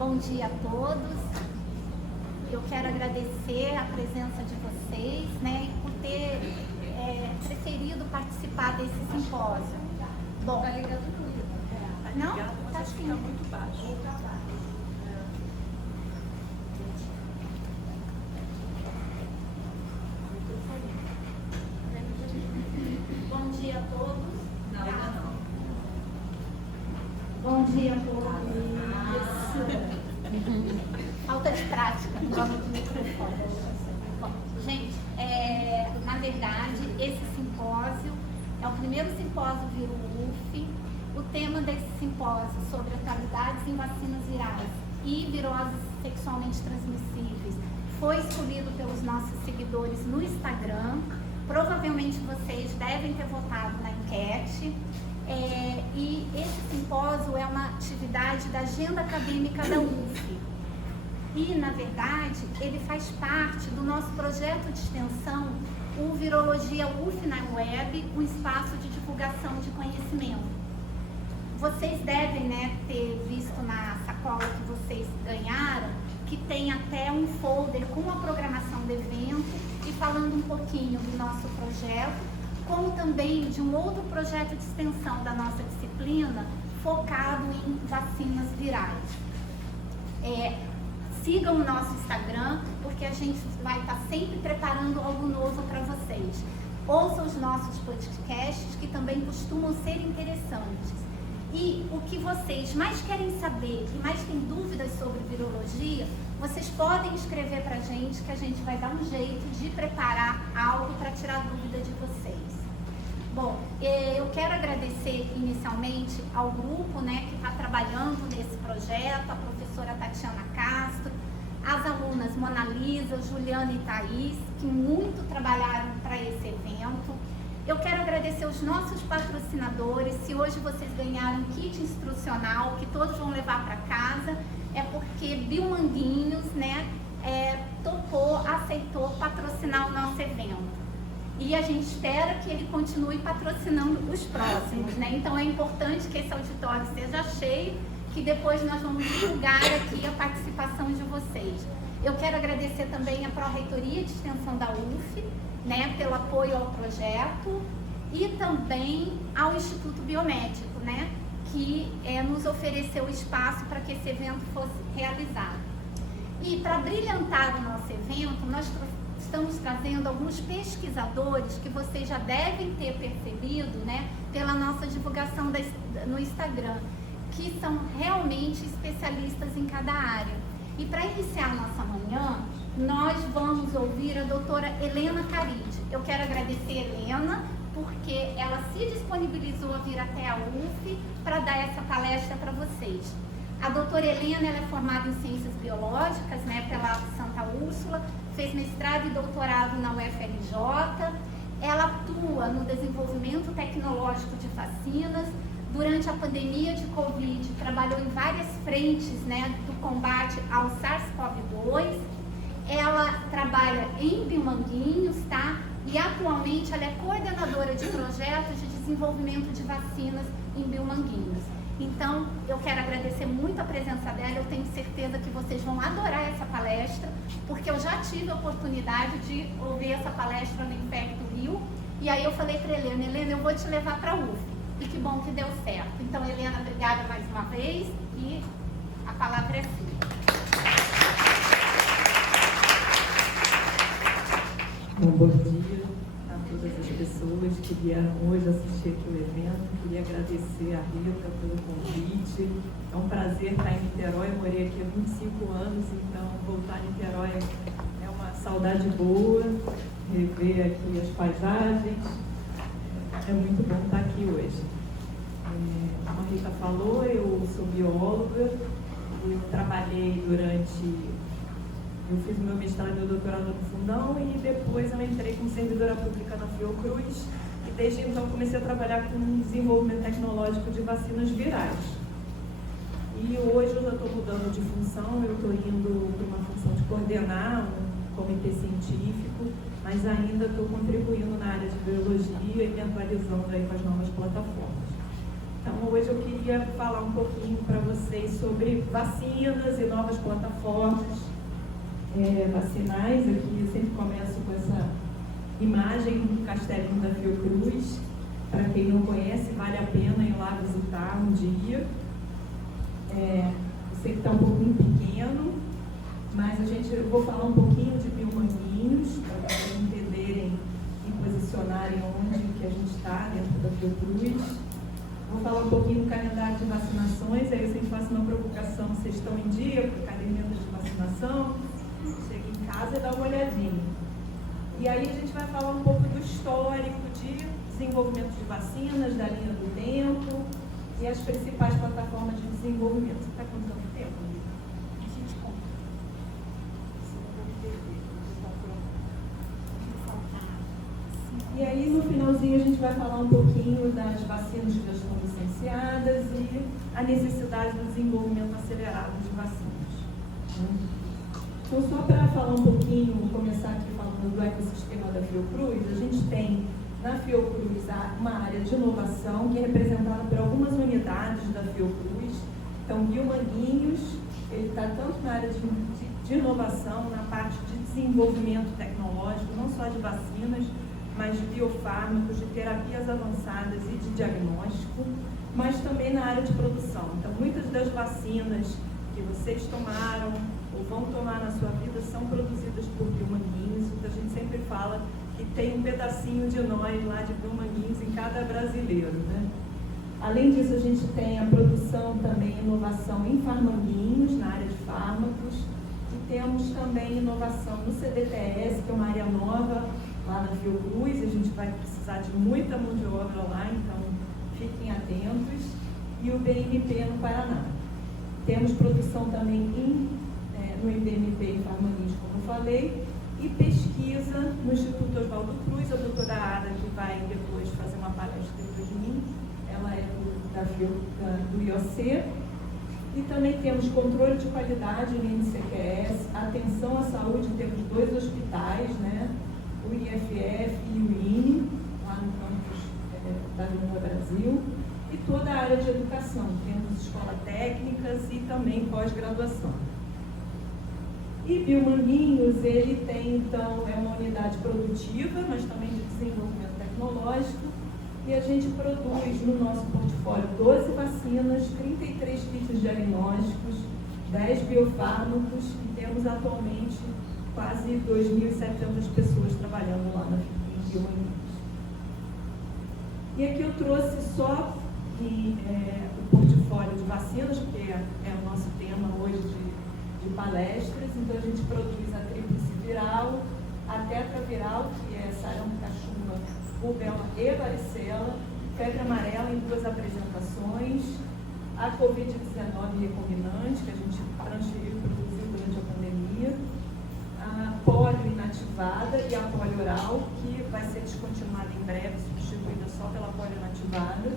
Bom dia a todos. Eu quero agradecer a presença de vocês, né, e por ter preferido participar desse simpósio. Bom, Tá ligado tudo. não? Tá sim. Fica muito baixo. Bom dia a todos. Não, ainda não. Bom dia a todos. Falta de prática. Vamos de microfone. Bom, gente, na verdade, esse simpósio é o primeiro simpósio Viro UF. O tema desse simpósio sobre atualidades em vacinas virais e viroses sexualmente transmissíveis foi escolhido pelos nossos seguidores no Instagram. Provavelmente vocês devem ter votado na enquete. E esse simpósio é uma atividade da agenda acadêmica da UF. E, na verdade, ele faz parte do nosso projeto de extensão, o Virologia UF na Web, um espaço de divulgação de conhecimento. Vocês devem, né, ter visto na sacola que vocês ganharam, que tem até um folder com a programação do evento e falando um pouquinho do nosso projeto, como também de um outro projeto de extensão da nossa disciplina, focado em vacinas virais. Sigam o nosso Instagram, porque a gente vai estar sempre preparando algo novo para vocês. Ouçam os nossos podcasts, que também costumam ser interessantes. E o que vocês mais querem saber e mais têm dúvidas sobre virologia, vocês podem escrever para a gente, que a gente vai dar um jeito de preparar algo para tirar dúvida de vocês. Bom, eu quero agradecer inicialmente ao grupo, né, que está trabalhando nesse projeto, a professora Tatiana Castro, as alunas Mona Lisa, Juliana e Thaís, que muito trabalharam para esse evento. Eu quero agradecer os nossos patrocinadores. Se hoje vocês ganharam kit instrucional, que todos vão levar para casa, é porque Biomanguinhos, né, aceitou patrocinar o nosso evento. E a gente espera que ele continue patrocinando os próximos, né? Então é importante que esse auditório seja cheio, que depois nós vamos divulgar aqui a participação de vocês. Eu quero agradecer também a Pró-Reitoria de Extensão da UF, né, pelo apoio ao projeto, e também ao Instituto Biomédico, né, que nos ofereceu espaço para que esse evento fosse realizado. E para brilhantar o nosso evento, nós estamos trazendo alguns pesquisadores que vocês já devem ter percebido, né, pela nossa divulgação no Instagram, que são realmente especialistas em cada área. E para iniciar a nossa manhã, nós vamos ouvir a doutora Helena Caride. Eu quero agradecer a Helena, porque ela se disponibilizou a vir até a UF para dar essa palestra para vocês. A doutora Helena, ela é formada em Ciências Biológicas, né, pela Santa Úrsula, fez mestrado e doutorado na UFRJ, ela atua no desenvolvimento tecnológico de vacinas. Durante a pandemia de Covid, trabalhou em várias frentes, né, do combate ao SARS-CoV-2. Ela trabalha em Biomanguinhos, tá? E atualmente ela é coordenadora de projetos de desenvolvimento de vacinas em Biomanguinhos. Então, eu quero agradecer muito a presença dela. Eu tenho certeza que vocês vão adorar essa palestra, porque eu já tive a oportunidade de ouvir essa palestra no Infecto Rio. E aí eu falei para Helena, Helena, eu vou te levar para a UF. E que bom que deu certo. Então, Helena, obrigada mais uma vez e a palavra é sua. Bom dia a todas as pessoas que vieram hoje assistir aqui o evento. Queria agradecer a Rita pelo convite. É um prazer estar em Niterói. Eu morei aqui há 25 anos, então voltar a Niterói é uma saudade boa. Rever aqui as paisagens. É muito bom estar aqui hoje. Como a Rita falou, eu sou bióloga. Eu trabalhei Eu fiz meu mestrado e meu doutorado no Fundão e depois eu entrei como servidora pública na Fiocruz e desde então comecei a trabalhar com desenvolvimento tecnológico de vacinas virais. E hoje eu já estou mudando de função, eu estou indo para uma função de coordenar um comitê científico, mas ainda estou contribuindo na área de biologia e me atualizando aí com as novas plataformas. Então, hoje eu queria falar um pouquinho para vocês sobre vacinas e novas plataformas vacinais. Aqui eu sempre começo com essa imagem do castelinho da Fiocruz. Para quem não conhece, vale a pena ir lá visitar um dia. Eu sei que está um pouquinho pequeno, mas eu vou falar um pouquinho de Biomanguinhos, para vocês entenderem e posicionarem onde que a gente está dentro da Fiocruz. Vou falar um pouquinho do calendário de vacinações, aí eu sempre faço uma provocação, vocês estão em dia com a caderneta de vacinação? Chega em casa e dá uma olhadinha. E aí a gente vai falar um pouco do histórico de desenvolvimento de vacinas, da linha do tempo e as principais plataformas de desenvolvimento. Você está contando o tempo, amiga? A gente conta. E aí no finalzinho a gente vai falar um pouquinho das vacinas que já estão licenciadas e a necessidade do desenvolvimento acelerado de vacinas. Então, só para falar um pouquinho, começar aqui falando do ecossistema da Fiocruz, a gente tem na Fiocruz uma área de inovação que é representada por algumas unidades da Fiocruz. Então, Biomanguinhos, ele está tanto na área de inovação, na parte de desenvolvimento tecnológico, não só de vacinas, mas de biofármacos, de terapias avançadas e de diagnóstico, mas também na área de produção. Então, muitas das vacinas que vocês tomaram ou vão tomar na sua vida são produzidas por Biomanguinhos. Então, a gente sempre fala que tem um pedacinho de nós lá de Biomanguinhos em cada brasileiro, né? Além disso, a gente tem a produção também, inovação em farmanguinhos, na área de fármacos, e temos também inovação no CDTS, que é uma área nova lá na Fiocruz. A gente vai precisar de muita mão de obra lá, então fiquem atentos, e o BMP no Paraná. Temos produção também no IBMP em farmanguinhos, como eu falei, e pesquisa no Instituto Oswaldo Cruz. A doutora Ada, que vai depois fazer uma palestra depois de mim, ela é do IOC. E também temos controle de qualidade no INCQS, atenção à saúde, temos 2 hospitais, né? O IFF e o INE, lá no campus da Língua Brasil, e toda a área de educação. Temos escolas técnicas e também pós-graduação. E Biomanguinhos, ele tem, então, é uma unidade produtiva, mas também de desenvolvimento tecnológico, e a gente produz no nosso portfólio 12 vacinas, 33 kits diagnósticos, 10 biofármacos, e temos atualmente quase 2.700 pessoas trabalhando lá em Biomanguinhos. E aqui eu trouxe só o portfólio de vacinas, porque é o nosso tema hoje de palestras. Então a gente produz a tríplice viral, a tetraviral, que é sarampo, cachumba, rubéola e varicela, febre amarela em 2 apresentações, a Covid-19 recombinante, que a gente transferiu e produziu durante a pandemia, a polio inativada e a polio oral, que vai ser descontinuada em breve, substituída só pela polio inativada,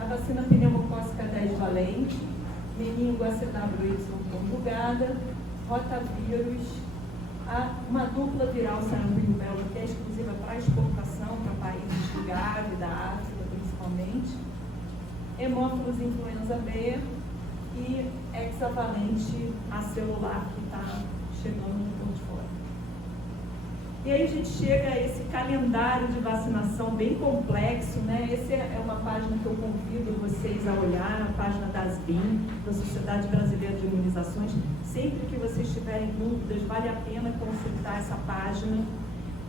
a vacina pneumocócica 10 valente, meningo ACWY conjugada, rotavírus, uma dupla viral sarampo e rubéola, que é exclusiva para exportação para países do GAV, da África principalmente, hemófilos influenza B e hexavalente acelular, que está chegando no portfólio. E aí a gente chega a esse calendário de vacinação bem complexo, né? Essa é uma página que eu convido vocês a olhar, a página da ASBIM, da Sociedade Brasileira de Imunizações. Sempre que vocês tiverem dúvidas, vale a pena consultar essa página.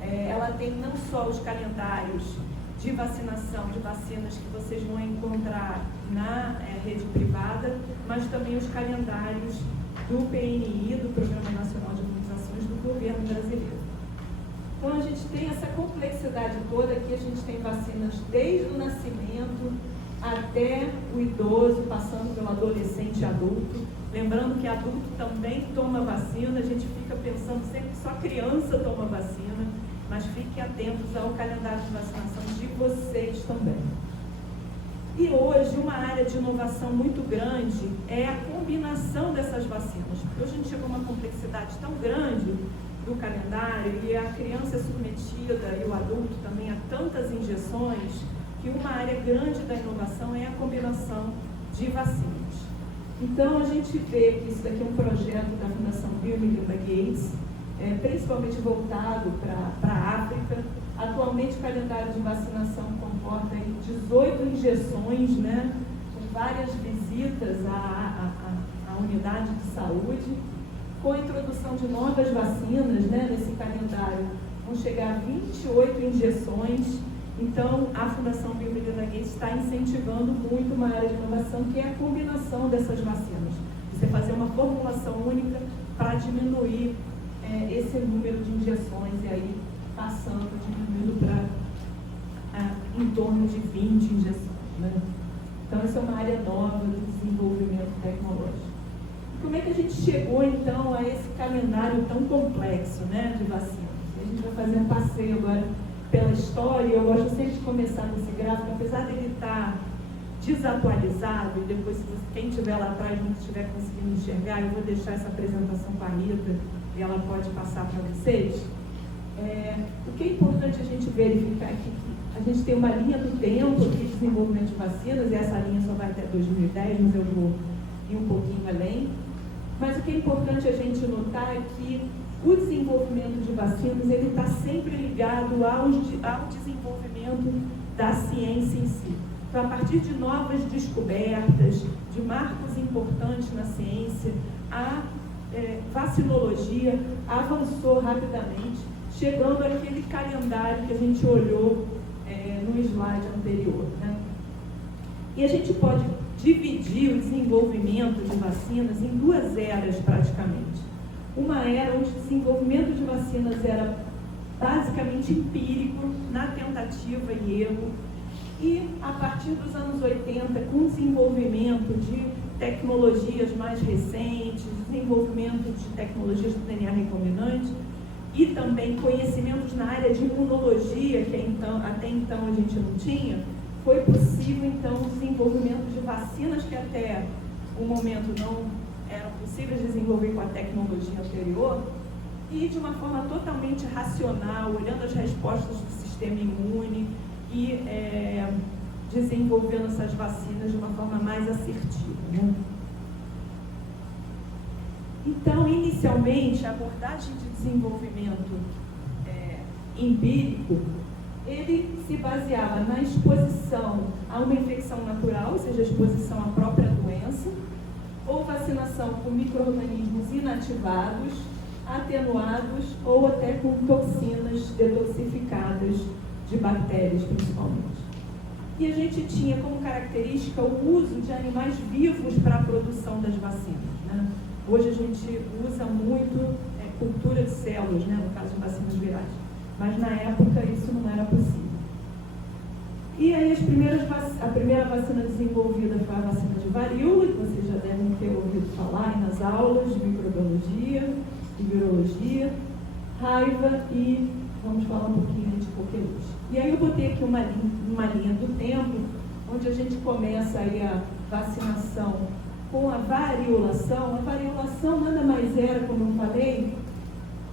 Ela tem não só os calendários de vacinação, de vacinas que vocês vão encontrar na rede privada, mas também os calendários do PNI, do Programa Nacional de Imunizações do governo brasileiro. Então, a gente tem essa complexidade toda aqui. A gente tem vacinas desde o nascimento até o idoso, passando pelo adolescente e adulto. Lembrando que adulto também toma vacina. A gente fica pensando sempre que só criança toma vacina, mas fiquem atentos ao calendário de vacinação de vocês também. E hoje, uma área de inovação muito grande é a combinação dessas vacinas. Porque hoje a gente chegou a uma complexidade tão grande do calendário, e a criança é submetida, e o adulto também, a tantas injeções, que uma área grande da inovação é a combinação de vacinas. Então, a gente vê que isso daqui é um projeto da Fundação Bill e Melinda Gates, principalmente voltado para a África. Atualmente, o calendário de vacinação comporta 18 injeções, né, com várias visitas à unidade de saúde, com a introdução de novas vacinas, né, nesse calendário. Vão chegar a 28 injeções. Então, a Fundação Bill e Melinda Gates está incentivando muito uma área de inovação, que é a combinação dessas vacinas. Você fazer uma formulação única para diminuir esse número de injeções, e aí passando, diminuindo para em torno de 20 injeções. Né? Então, essa é uma área nova do desenvolvimento tecnológico. E como é que a gente chegou, então, a esse calendário tão complexo, né, de vacinas? A gente vai fazer um passeio agora pela história. Eu gosto sempre de começar com esse gráfico, apesar dele estar desatualizado, e depois, se quem estiver lá atrás não estiver conseguindo enxergar, eu vou deixar essa apresentação com a Rita, e ela pode passar para vocês. O que é importante a gente verificar aqui, que a gente tem uma linha do tempo de desenvolvimento de vacinas, e essa linha só vai até 2010, mas eu vou ir um pouquinho além. Mas o que é importante a gente notar é que o desenvolvimento de vacinas ele está sempre ligado ao desenvolvimento da ciência em si. Então, a partir de novas descobertas, de marcos importantes na ciência, a vacinologia avançou rapidamente, chegando àquele calendário que a gente olhou no slide anterior. Né? E a gente pode dividir o desenvolvimento de vacinas em duas eras, praticamente. Uma era onde o desenvolvimento de vacinas era basicamente empírico, na tentativa e erro, e a partir dos anos 80, com o desenvolvimento de tecnologias mais recentes, desenvolvimento de tecnologias do DNA recombinante e também conhecimentos na área de imunologia, que até então a gente não tinha, foi possível então o desenvolvimento de vacinas que até o momento não eram possíveis de desenvolver com a tecnologia anterior, e de uma forma totalmente racional, olhando as respostas do sistema imune e desenvolvendo essas vacinas de uma forma mais assertiva. Né? Então, inicialmente, a abordagem de desenvolvimento empírico, ele se baseava na exposição a uma infecção natural, ou seja, exposição à própria doença, ou vacinação com micro-organismos inativados, atenuados ou até com toxinas detoxificadas de bactérias, principalmente. E a gente tinha como característica o uso de animais vivos para a produção das vacinas. Né? Hoje a gente usa muito cultura de células, né, no caso de vacinas virais, mas na época isso não era possível. E aí a primeira vacina desenvolvida foi a vacina de varíola, que vocês já devem ter ouvido falar nas aulas de microbiologia, de virologia, raiva e vamos falar um pouquinho de coqueluche. E aí eu botei aqui uma linha do tempo, onde a gente começa aí a vacinação com a variolação. A variolação nada mais era, como eu falei,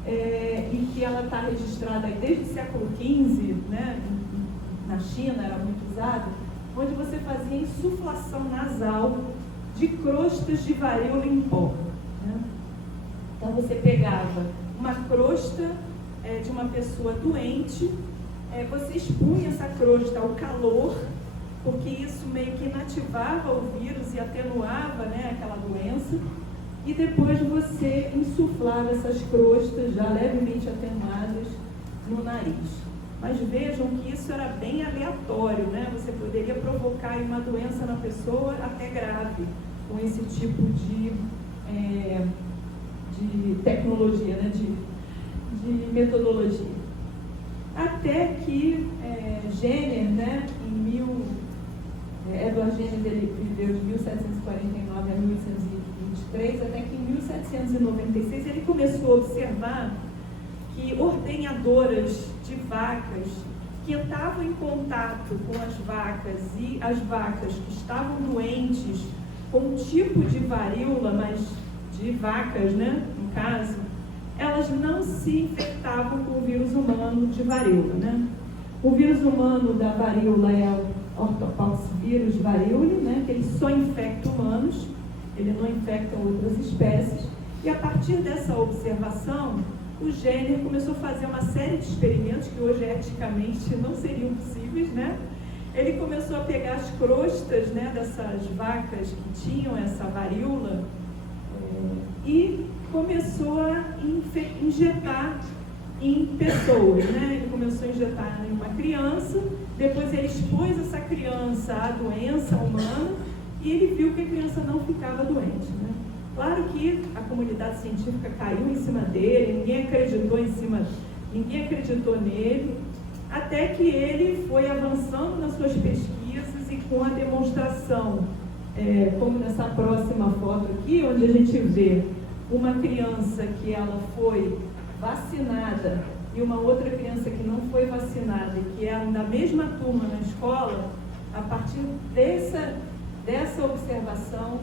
e que ela está registrada aí desde o século XV, né? Na China era muito usado, onde você fazia insuflação nasal de crostas de varíola em pó. Né? Então você pegava uma crosta de uma pessoa doente, você expunha essa crosta ao calor, porque isso meio que inativava o vírus e atenuava, né, aquela doença, e depois você insuflava essas crostas já levemente atenuadas no nariz. Mas vejam que isso era bem aleatório, né? Você poderia provocar uma doença na pessoa até grave com esse tipo de tecnologia, né? de metodologia. Até que Jenner, né? Edward Jenner, ele viveu de 1749 a 1823, até que em 1796 ele começou a observar que ordenhadoras de vacas que entravam em contato com as vacas e as vacas que estavam doentes com um tipo de varíola, mas de vacas, né, no caso, elas não se infectavam com o vírus humano de varíola, né? O vírus humano da varíola é ortopoxvírus variole, né, que ele só infecta humanos, ele não infecta outras espécies. E a partir dessa observação, o Jenner começou a fazer uma série de experimentos que hoje eticamente não seriam possíveis, né? Ele começou a pegar as crostas, né, dessas vacas que tinham essa varíola e começou a injetar em pessoas, né? Ele começou a injetar em uma criança, depois ele expôs essa criança à doença humana e ele viu que a criança não ficava doente, né? Claro que a comunidade científica caiu em cima dele, ninguém acreditou nele, até que ele foi avançando nas suas pesquisas e com a demonstração, como nessa próxima foto aqui, onde a gente vê uma criança que ela foi vacinada e uma outra criança que não foi vacinada e que eram da mesma turma na escola, a partir dessa observação,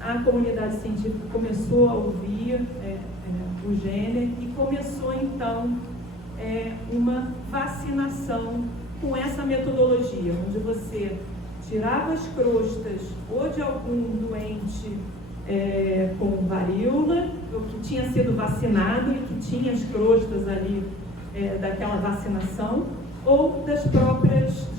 a comunidade científica começou a ouvir o Jenner e começou então uma vacinação com essa metodologia, onde você tirava as crostas ou de algum doente com varíola, ou que tinha sido vacinado e que tinha as crostas ali daquela vacinação, ou dos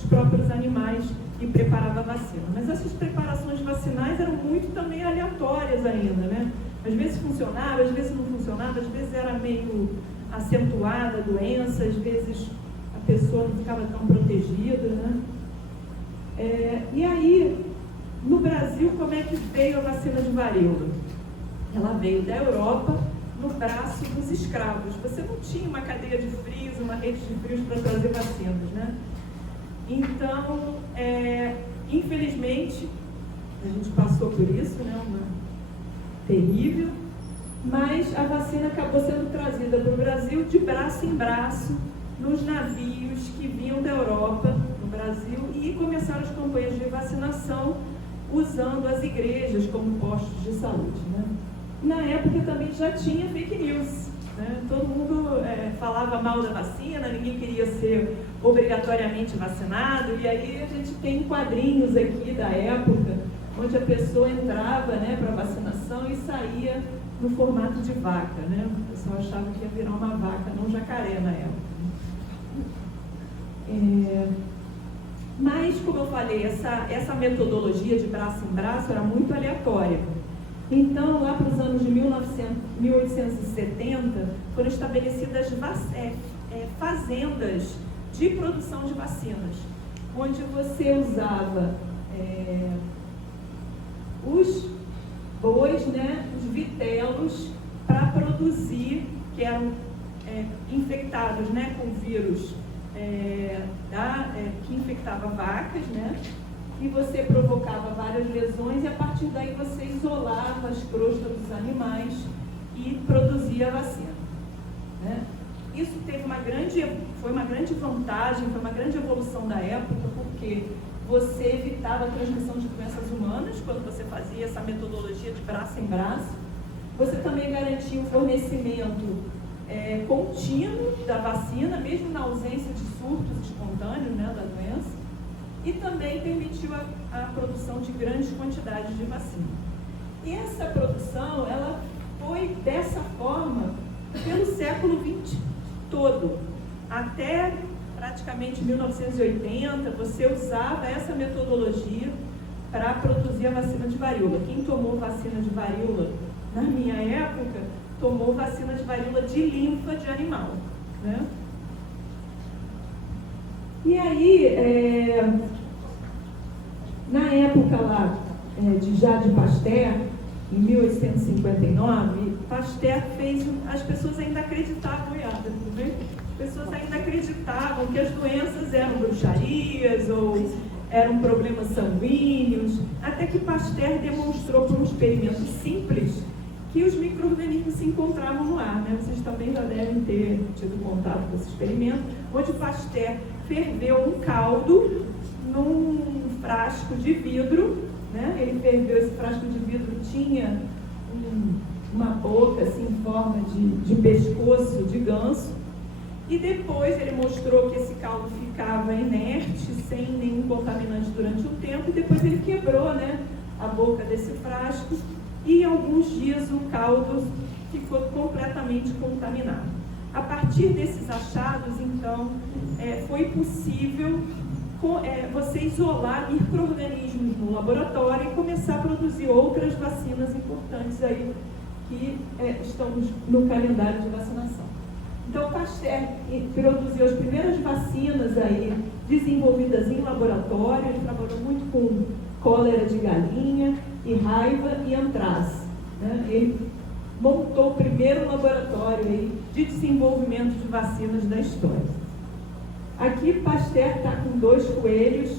próprios animais e preparava a vacina. Mas essas preparações vacinais eram muito também aleatórias ainda, né? Às vezes funcionava, às vezes não funcionava, às vezes era meio acentuada a doença, às vezes a pessoa não ficava tão protegida, né? E aí, no Brasil, como é que veio a vacina de varíola? Ela veio da Europa, no braço dos escravos. Você não tinha uma cadeia de frios, uma rede de frios para trazer vacinas, né? Então, infelizmente, a gente passou por isso, né? Terrível, mas a vacina acabou sendo trazida para o Brasil de braço em braço nos navios que vinham da Europa, no Brasil, e começaram as campanhas de vacinação usando as igrejas como postos de saúde, né? Na época também já tinha fake news, né? Todo mundo falava mal da vacina, ninguém queria ser obrigatoriamente vacinado, e aí a gente tem quadrinhos aqui da época, onde a pessoa entrava, né, para vacinação e saía no formato de vaca, né? O pessoal achava que ia virar uma vaca, não um jacaré na época. Mas, como eu falei, essa metodologia de braço em braço era muito aleatória. Então, lá para os anos de 1870, foram estabelecidas fazendas de produção de vacinas, onde você usava os bois, né, os vitelos, para produzir, que eram infectados, né, com vírus que infectava vacas, né? E você provocava várias lesões e a partir daí você isolava as crostas dos animais e produzia a vacina, né? Isso foi uma grande vantagem, foi uma grande evolução da época, porque você evitava a transmissão de doenças humanas quando você fazia essa metodologia de braço em braço. Você também garantia o fornecimento contínuo da vacina, mesmo na ausência de surtos espontâneos, né, da doença, e também permitiu a produção de grandes quantidades de vacina. E essa produção, ela foi dessa forma pelo século XX todo, até praticamente 1980, você usava essa metodologia para produzir a vacina de varíola. Quem tomou vacina de varíola na minha época, tomou vacina de varíola de linfa de animal, né? E aí, na época lá de Pasteur, em 1859, Pasteur fez, as pessoas ainda acreditavam, tudo bem? As pessoas ainda acreditavam que as doenças eram bruxarias ou eram problemas sanguíneos, até que Pasteur demonstrou por um experimento simples que os micro-organismos se encontravam no ar, né? Vocês também já devem ter tido contato com esse experimento, onde Pasteur ferveu um caldo num frasco de vidro, né? Ele ferveu esse frasco de vidro, tinha uma boca assim, em forma de pescoço de ganso, E depois ele mostrou que esse caldo ficava inerte, sem nenhum contaminante durante um tempo, e depois ele quebrou, né, a boca desse frasco, e em alguns dias o caldo ficou completamente contaminado. A partir desses achados, então, foi possível você isolar micro-organismos no laboratório e começar a produzir outras vacinas importantes aí que estão no calendário de vacinação. Então, o Pasteur produziu as primeiras vacinas aí desenvolvidas em laboratório. Ele trabalhou muito com cólera de galinha, e raiva e antraz, né? Ele montou o primeiro laboratório aí de desenvolvimento de vacinas da história. Aqui Pasteur está com 2 coelhos.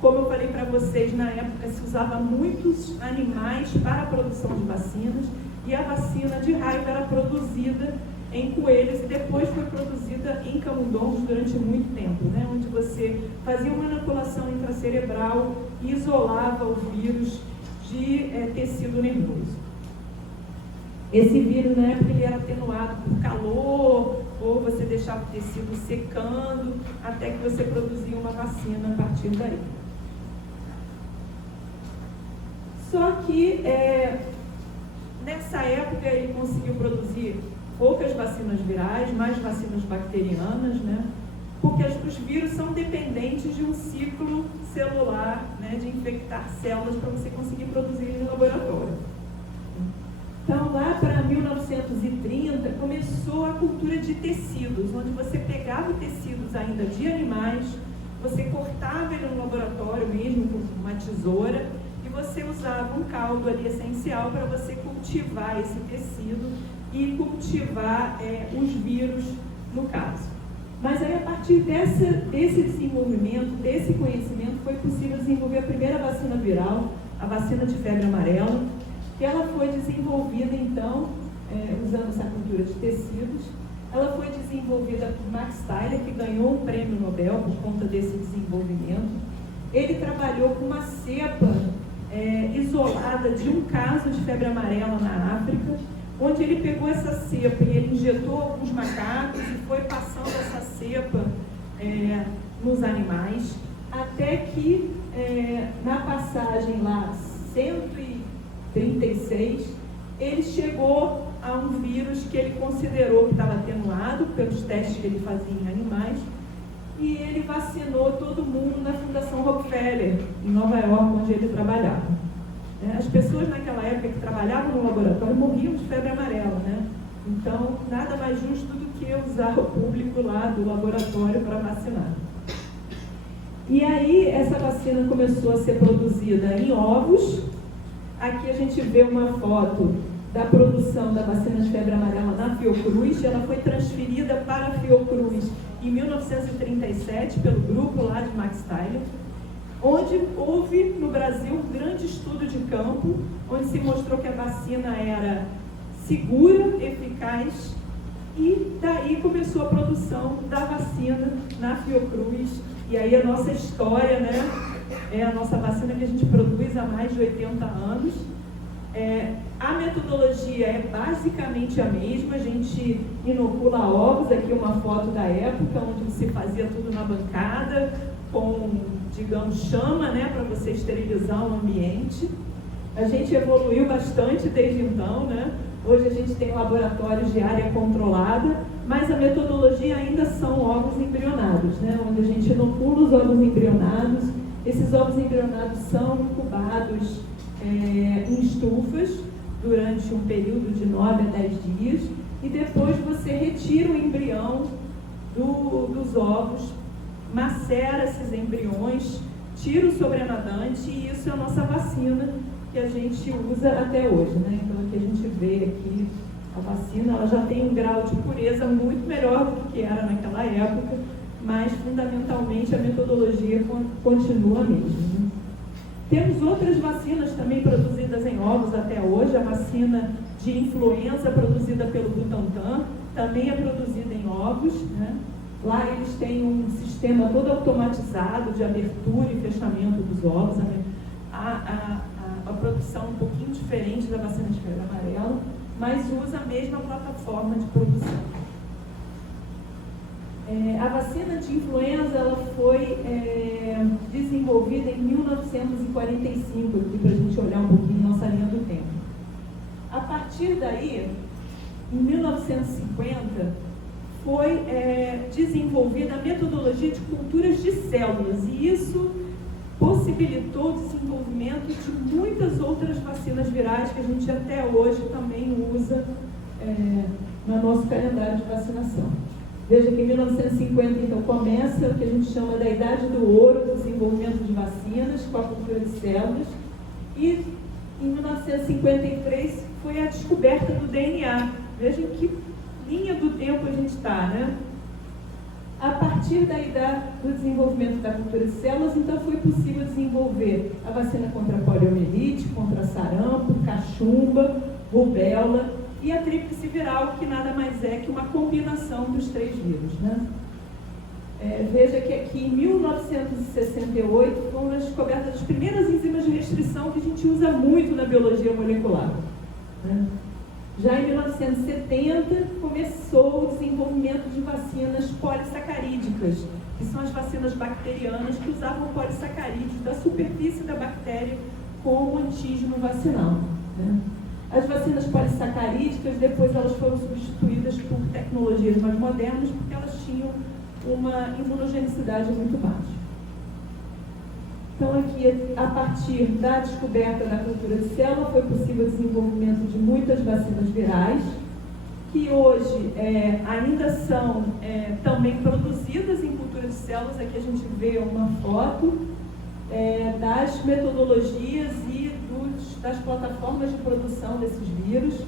Como eu falei para vocês, na época se usava muitos animais para a produção de vacinas, e a vacina de raiva era produzida em coelhos e depois foi produzida em camundongos durante muito tempo, né? Onde você fazia uma inoculação intracerebral e isolava o vírus de tecido nervoso. Esse vírus, na época, ele era atenuado por calor, ou você deixava o tecido secando, até que você produzia uma vacina a partir daí. Só que, nessa época, ele conseguiu produzir poucas vacinas virais, mais vacinas bacterianas, né? Porque os vírus são dependentes de um ciclo celular, né, de infectar células para você conseguir produzir no laboratório. Então, lá para 1930, começou a cultura de tecidos, onde você pegava tecidos ainda de animais, você cortava ele no laboratório mesmo com uma tesoura, e você usava um caldo ali essencial para você cultivar esse tecido e cultivar os vírus, no caso. Mas aí, a partir desse desenvolvimento, desse conhecimento, foi possível desenvolver a primeira vacina viral, a vacina de febre amarela, que ela foi desenvolvida, então, usando essa cultura de tecidos. Ela foi desenvolvida por Max Thaler, que ganhou um prêmio Nobel por conta desse desenvolvimento. Ele trabalhou com uma cepa isolada de um caso de febre amarela na África, onde ele pegou essa cepa e ele injetou alguns macacos e foi passando essa cepa nos animais, até que na passagem lá 136, ele chegou a um vírus que ele considerou que estava atenuado pelos testes que ele fazia em animais, e ele vacinou todo mundo na Fundação Rockefeller, em Nova York, onde ele trabalhava. As pessoas naquela época que trabalhavam no laboratório morriam de febre amarela, né? Então, nada mais justo do que usar o público lá do laboratório para vacinar. E aí, essa vacina começou a ser produzida em ovos. Aqui a gente vê uma foto da produção da vacina de febre amarela na Fiocruz. Ela foi transferida para a Fiocruz em 1937 pelo grupo lá de Max Thaler, onde houve no Brasil um grande estudo de campo, onde se mostrou que a vacina era segura, eficaz, e daí começou a produção da vacina na Fiocruz. E aí a nossa história, né, é a nossa vacina que a gente produz há mais de 80 anos. A metodologia é basicamente a mesma, a gente inocula ovos, aqui uma foto da época, onde se fazia tudo na bancada, com, digamos, chama, né, para você esterilizar o ambiente. A gente evoluiu bastante desde então, né? Hoje a gente tem laboratórios de área controlada, mas a metodologia ainda são ovos embrionados, né? Onde a gente inocula os ovos embrionados. Esses ovos embrionados são incubados em estufas durante um período de 9 a 10 dias, e depois você retira o embrião dos ovos, macera esses embriões, tira o sobrenadante, e isso é a nossa vacina que a gente usa até hoje, né? Então aqui a gente vê aqui a vacina, ela já tem um grau de pureza muito melhor do que era naquela época, mas fundamentalmente a metodologia continua a mesma, né? Temos outras vacinas também produzidas em ovos até hoje. A vacina de influenza produzida pelo Butantan também é produzida em ovos, né? Lá eles têm um sistema todo automatizado de abertura e fechamento dos ovos. A produção é um pouquinho diferente da vacina de febre amarela, mas usa a mesma plataforma de produção. A vacina de influenza ela foi desenvolvida em 1945, aqui para a gente olhar um pouquinho nossa linha do tempo. A partir daí, em 1950, foi desenvolvida a metodologia de culturas de células, e isso possibilitou o desenvolvimento de muitas outras vacinas virais que a gente até hoje também usa no nosso calendário de vacinação. Veja que em 1950, então, começa o que a gente chama da idade do ouro, do desenvolvimento de vacinas com a cultura de células, e em 1953 foi a descoberta do DNA. Veja em que linha do tempo a gente está, né? A partir daí do desenvolvimento da cultura de células, então foi possível desenvolver a vacina contra a poliomielite, contra sarampo, cachumba, rubéola e a tríplice viral, que nada mais é que uma combinação dos 3 vírus, né? Veja que aqui em 1968 foram descobertas as primeiras enzimas de restrição que a gente usa muito na biologia molecular, né? Já em 1970 começou o desenvolvimento de vacinas polissacarídicas, que são as vacinas bacterianas que usavam polissacarídeos da superfície da bactéria como antígeno vacinal, né? As vacinas polissacarídicas, depois elas foram substituídas por tecnologias mais modernas, porque elas tinham uma imunogenicidade muito baixa. Então aqui, a partir da descoberta da cultura de célula, foi possível o desenvolvimento de muitas vacinas virais, que hoje ainda são também produzidas em cultura de células. Aqui a gente vê uma foto das metodologias e das plataformas de produção desses vírus.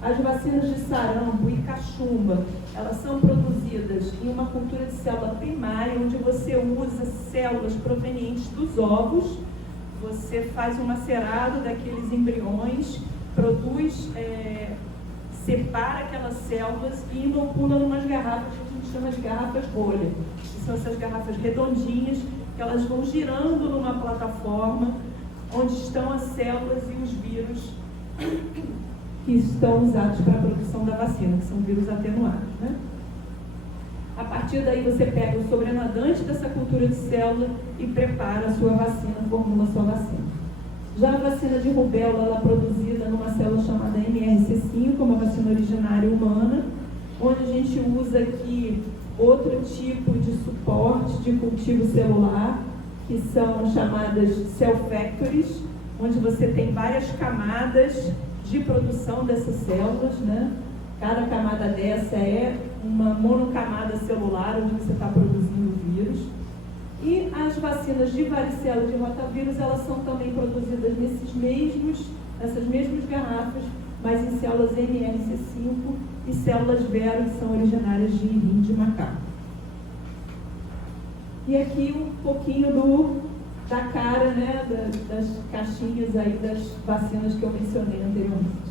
As vacinas de sarampo e cachumba, elas são produzidas em uma cultura de célula primária, onde você usa células provenientes dos ovos, você faz um macerado daqueles embriões, produz, separa aquelas células e inocula em umas garrafas que a gente chama de garrafas bolha. Que são essas garrafas redondinhas, que elas vão girando numa plataforma, onde estão as células e os vírus que estão usados para a produção da vacina, que são vírus atenuados, né? A partir daí você pega o sobrenadante dessa cultura de célula e prepara a sua vacina, formula a sua vacina. Já a vacina de rubéola, ela é produzida numa célula chamada MRC5, uma vacina originária humana, onde a gente usa aqui outro tipo de suporte de cultivo celular, que são chamadas cell factories, onde você tem várias camadas de produção dessas células, né? Cada camada dessa é uma monocamada celular, onde você está produzindo o vírus. E as vacinas de varicela e de rotavírus, elas são também produzidas nessas mesmas garrafas, mas em células MRC5 e células Vero, que são originárias de rim de macaco. E aqui um pouquinho da cara, né, das caixinhas aí das vacinas que eu mencionei anteriormente.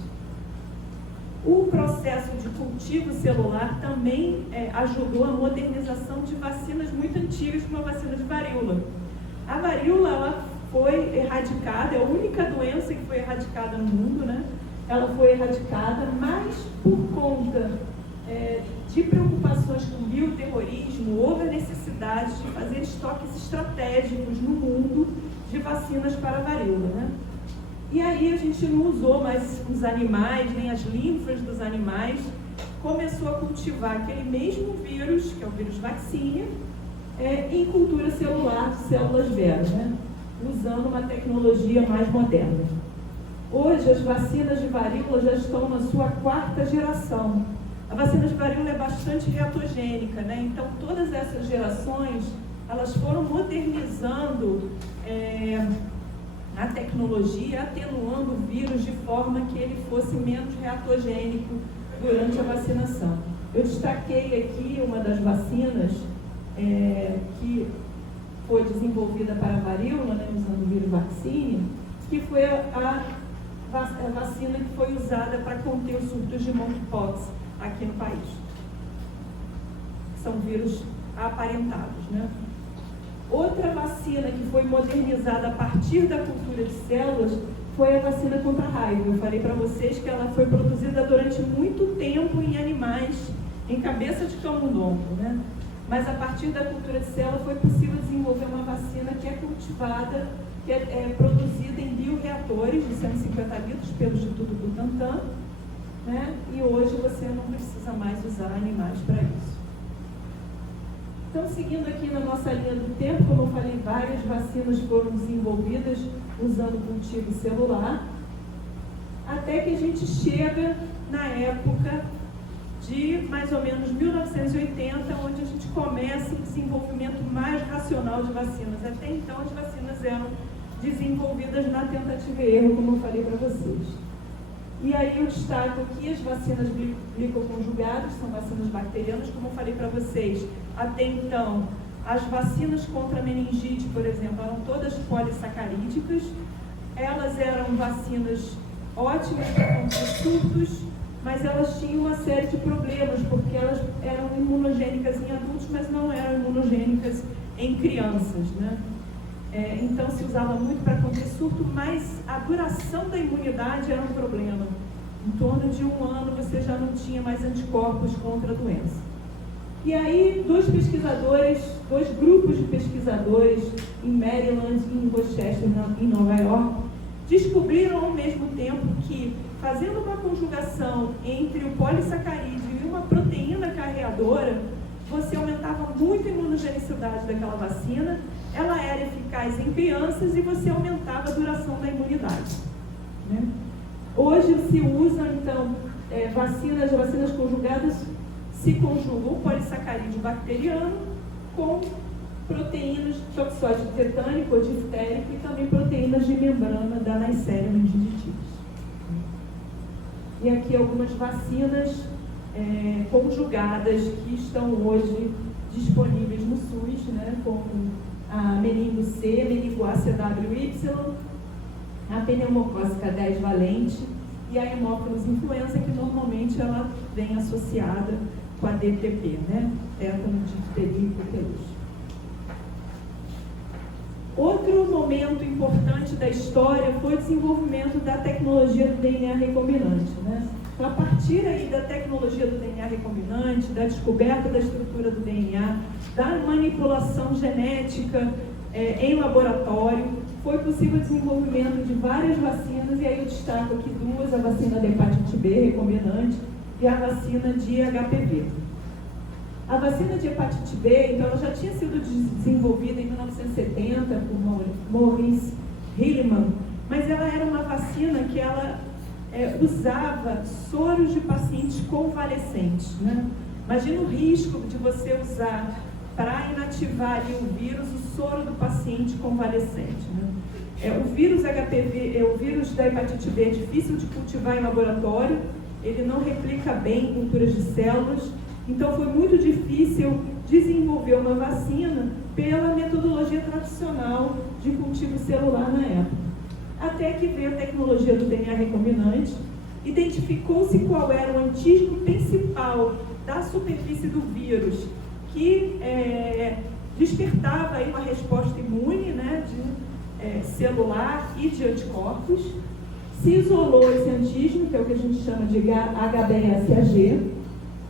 O processo de cultivo celular também ajudou a modernização de vacinas muito antigas, como a vacina de varíola. A varíola, ela foi erradicada, é a única doença que foi erradicada no mundo, né? Ela foi erradicada, mas por conta de preocupações com bioterrorismo, houve a necessidade de fazer estoques estratégicos no mundo de vacinas para a varíola, né? E aí a gente não usou mais os animais, nem as linfas dos animais, começou a cultivar aquele mesmo vírus, que é o vírus vaccinia, em cultura celular, células Vero, né? Usando uma tecnologia mais moderna. Hoje as vacinas de varíola já estão na sua 4ª geração. A vacina de varíola é bastante reatogênica, né? Então todas essas gerações, elas foram modernizando a tecnologia, atenuando o vírus de forma que ele fosse menos reatogênico durante a vacinação. Eu destaquei aqui uma das vacinas que foi desenvolvida para a varíola, né, usando o vírus vaccinia, que foi a vacina que foi usada para conter os surtos de monkeypox aqui no país. São vírus aparentados, né? Outra vacina que foi modernizada a partir da cultura de células foi a vacina contra a raiva. Eu falei para vocês que ela foi produzida durante muito tempo em animais, em cabeça de camundongo, né? mas a partir da cultura de célula foi possível desenvolver uma vacina que é cultivada, que é produzida em bioreatores de 150 litros pelo Instituto Butantan, né? E hoje você não precisa mais usar animais para isso. Então, seguindo aqui na nossa linha do tempo, como eu falei, várias vacinas foram desenvolvidas usando cultivo celular, até que a gente chega na época de mais ou menos 1980, onde a gente começa o desenvolvimento mais racional de vacinas. Até então, as vacinas eram desenvolvidas na tentativa e erro, como eu falei para vocês. E aí eu destaco aqui as vacinas glicoconjugadas, são vacinas bacterianas, como eu falei para vocês. Até então, as vacinas contra a meningite, por exemplo, eram todas polissacarídicas. Elas eram vacinas ótimas para contra surtos, mas elas tinham uma série de problemas, porque elas eram imunogênicas em adultos, mas não eram imunogênicas em crianças, né? Então se usava muito para conter surto, mas a duração da imunidade era um problema. Em torno de 1 ano você já não tinha mais anticorpos contra a doença. E aí dois grupos de pesquisadores em Maryland e em Rochester, em Nova York, descobriram ao mesmo tempo que, fazendo uma conjugação entre o polissacarídeo e uma proteína carreadora, você aumentava muito a imunogenicidade daquela vacina, ela era eficaz em crianças e você aumentava a duração da imunidade, né? Hoje se usam, então, vacinas conjugadas, se conjugam o polissacarídeo bacteriano com proteínas de toxóide tetânico ou diftérico e também proteínas de membrana da Neisseria meningitidis. E aqui algumas vacinas conjugadas que estão hoje disponíveis no SUS, né, como a meningo C, meningo ACWY, a pneumocócica 10 valente e a hemófilos influenza, que normalmente ela vem associada com a DTP, né, tétano, difteria e coqueluche. Outro momento importante da história foi o desenvolvimento da tecnologia do DNA recombinante, né? Então, a partir aí da tecnologia do DNA recombinante, da descoberta da estrutura do DNA, da manipulação genética em laboratório, foi possível o desenvolvimento de várias vacinas, e aí eu destaco aqui duas: a vacina da hepatite B recombinante e a vacina de HPV. A vacina de hepatite B, então, ela já tinha sido desenvolvida em 1970 por Maurice Hilleman, mas ela era uma vacina que ela usava soros de pacientes convalescentes, né? Imagina o risco de você usar para inativar ali o vírus, o soro do paciente convalescente, né? O vírus HPV, o vírus da hepatite B é difícil de cultivar em laboratório, ele não replica bem em culturas de células. Então foi muito difícil desenvolver uma vacina pela metodologia tradicional de cultivo celular na época. Até que veio a tecnologia do DNA recombinante, identificou-se qual era o antígeno principal da superfície do vírus, que despertava aí uma resposta imune, né, celular e de anticorpos. Se isolou esse antígeno, que é o que a gente chama de HBsAg,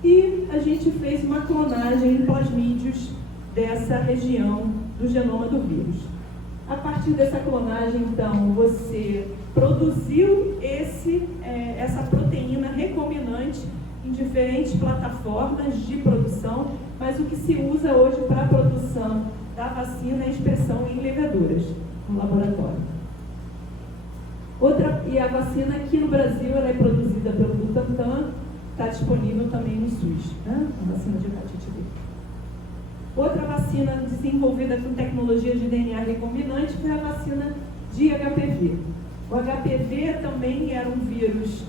e a gente fez uma clonagem em plasmídios dessa região do genoma do vírus. A partir dessa clonagem, então, você produziu essa proteína recombinante em diferentes plataformas de produção, mas o que se usa hoje para a produção da vacina é a expressão em leveduras, no laboratório. E a vacina aqui no Brasil, ela é produzida pelo Butantan, está disponível também no SUS, né? A vacina de hepatite B. Outra vacina desenvolvida com tecnologia de DNA recombinante foi a vacina de HPV. O HPV também era um vírus,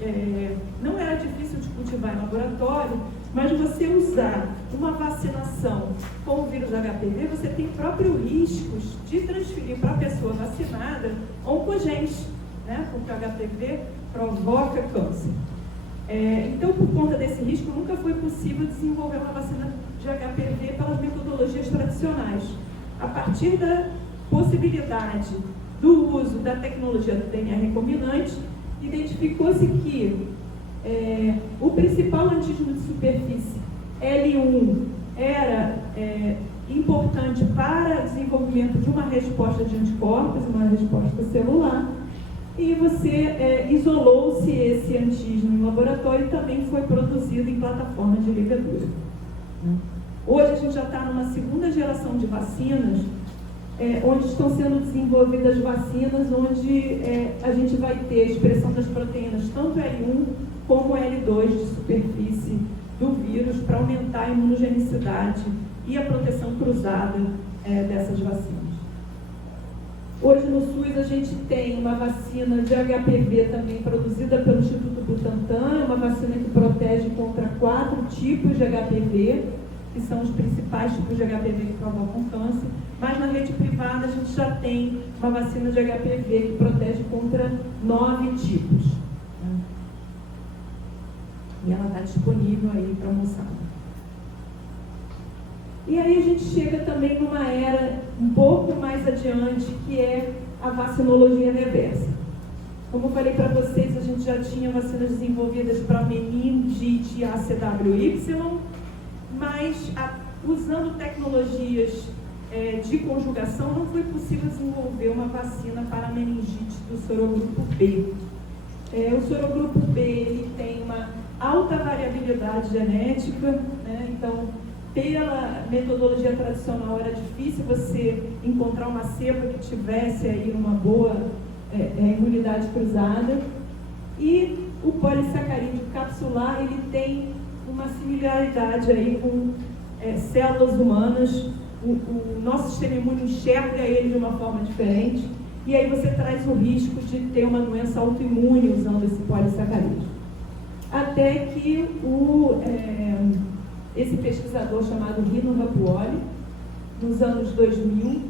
não era difícil de cultivar em laboratório, mas você usar uma vacinação com o vírus HPV, você tem próprios riscos de transferir para a pessoa vacinada oncogenes, né? Porque o HPV provoca câncer. Então, por conta desse risco, nunca foi possível desenvolver uma vacina de HPV pelas metodologias tradicionais. A partir da possibilidade do uso da tecnologia do DNA recombinante, identificou-se que o principal antígeno de superfície L1 era importante para o desenvolvimento de uma resposta de anticorpos, uma resposta celular, e você isolou-se esse antígeno em laboratório e também foi produzido em plataforma de levedura. Hoje a gente já está numa segunda geração de vacinas, onde estão sendo desenvolvidas vacinas, onde a gente vai ter a expressão das proteínas, tanto L1 como L2 de superfície do vírus, para aumentar a imunogenicidade e a proteção cruzada dessas vacinas. Hoje no SUS a gente tem uma vacina de HPV também produzida pelo Instituto Butantan, uma vacina que protege contra 4 tipos de HPV, que são os principais tipos de HPV que provocam câncer, mas na rede privada a gente já tem uma vacina de HPV que protege contra 9 tipos. E ela está disponível aí para a moçada. E aí a gente chega também numa era um pouco mais adiante, que é a vacinologia reversa. Como eu falei para vocês, a gente já tinha vacinas desenvolvidas para meningite e ACWY, mas usando tecnologias de conjugação não foi possível desenvolver uma vacina para a meningite do sorogrupo B. O sorogrupo B ele tem uma alta variabilidade genética, né? Então, pela metodologia tradicional era difícil você encontrar uma cepa que tivesse aí uma boa imunidade cruzada, e o polissacarídeo capsular ele tem uma similaridade aí com células humanas. O nosso sistema imune enxerga ele de uma forma diferente, e aí você traz o risco de ter uma doença autoimune usando esse polissacarídeo. Até que esse pesquisador chamado Rino Rappuoli, nos anos 2000,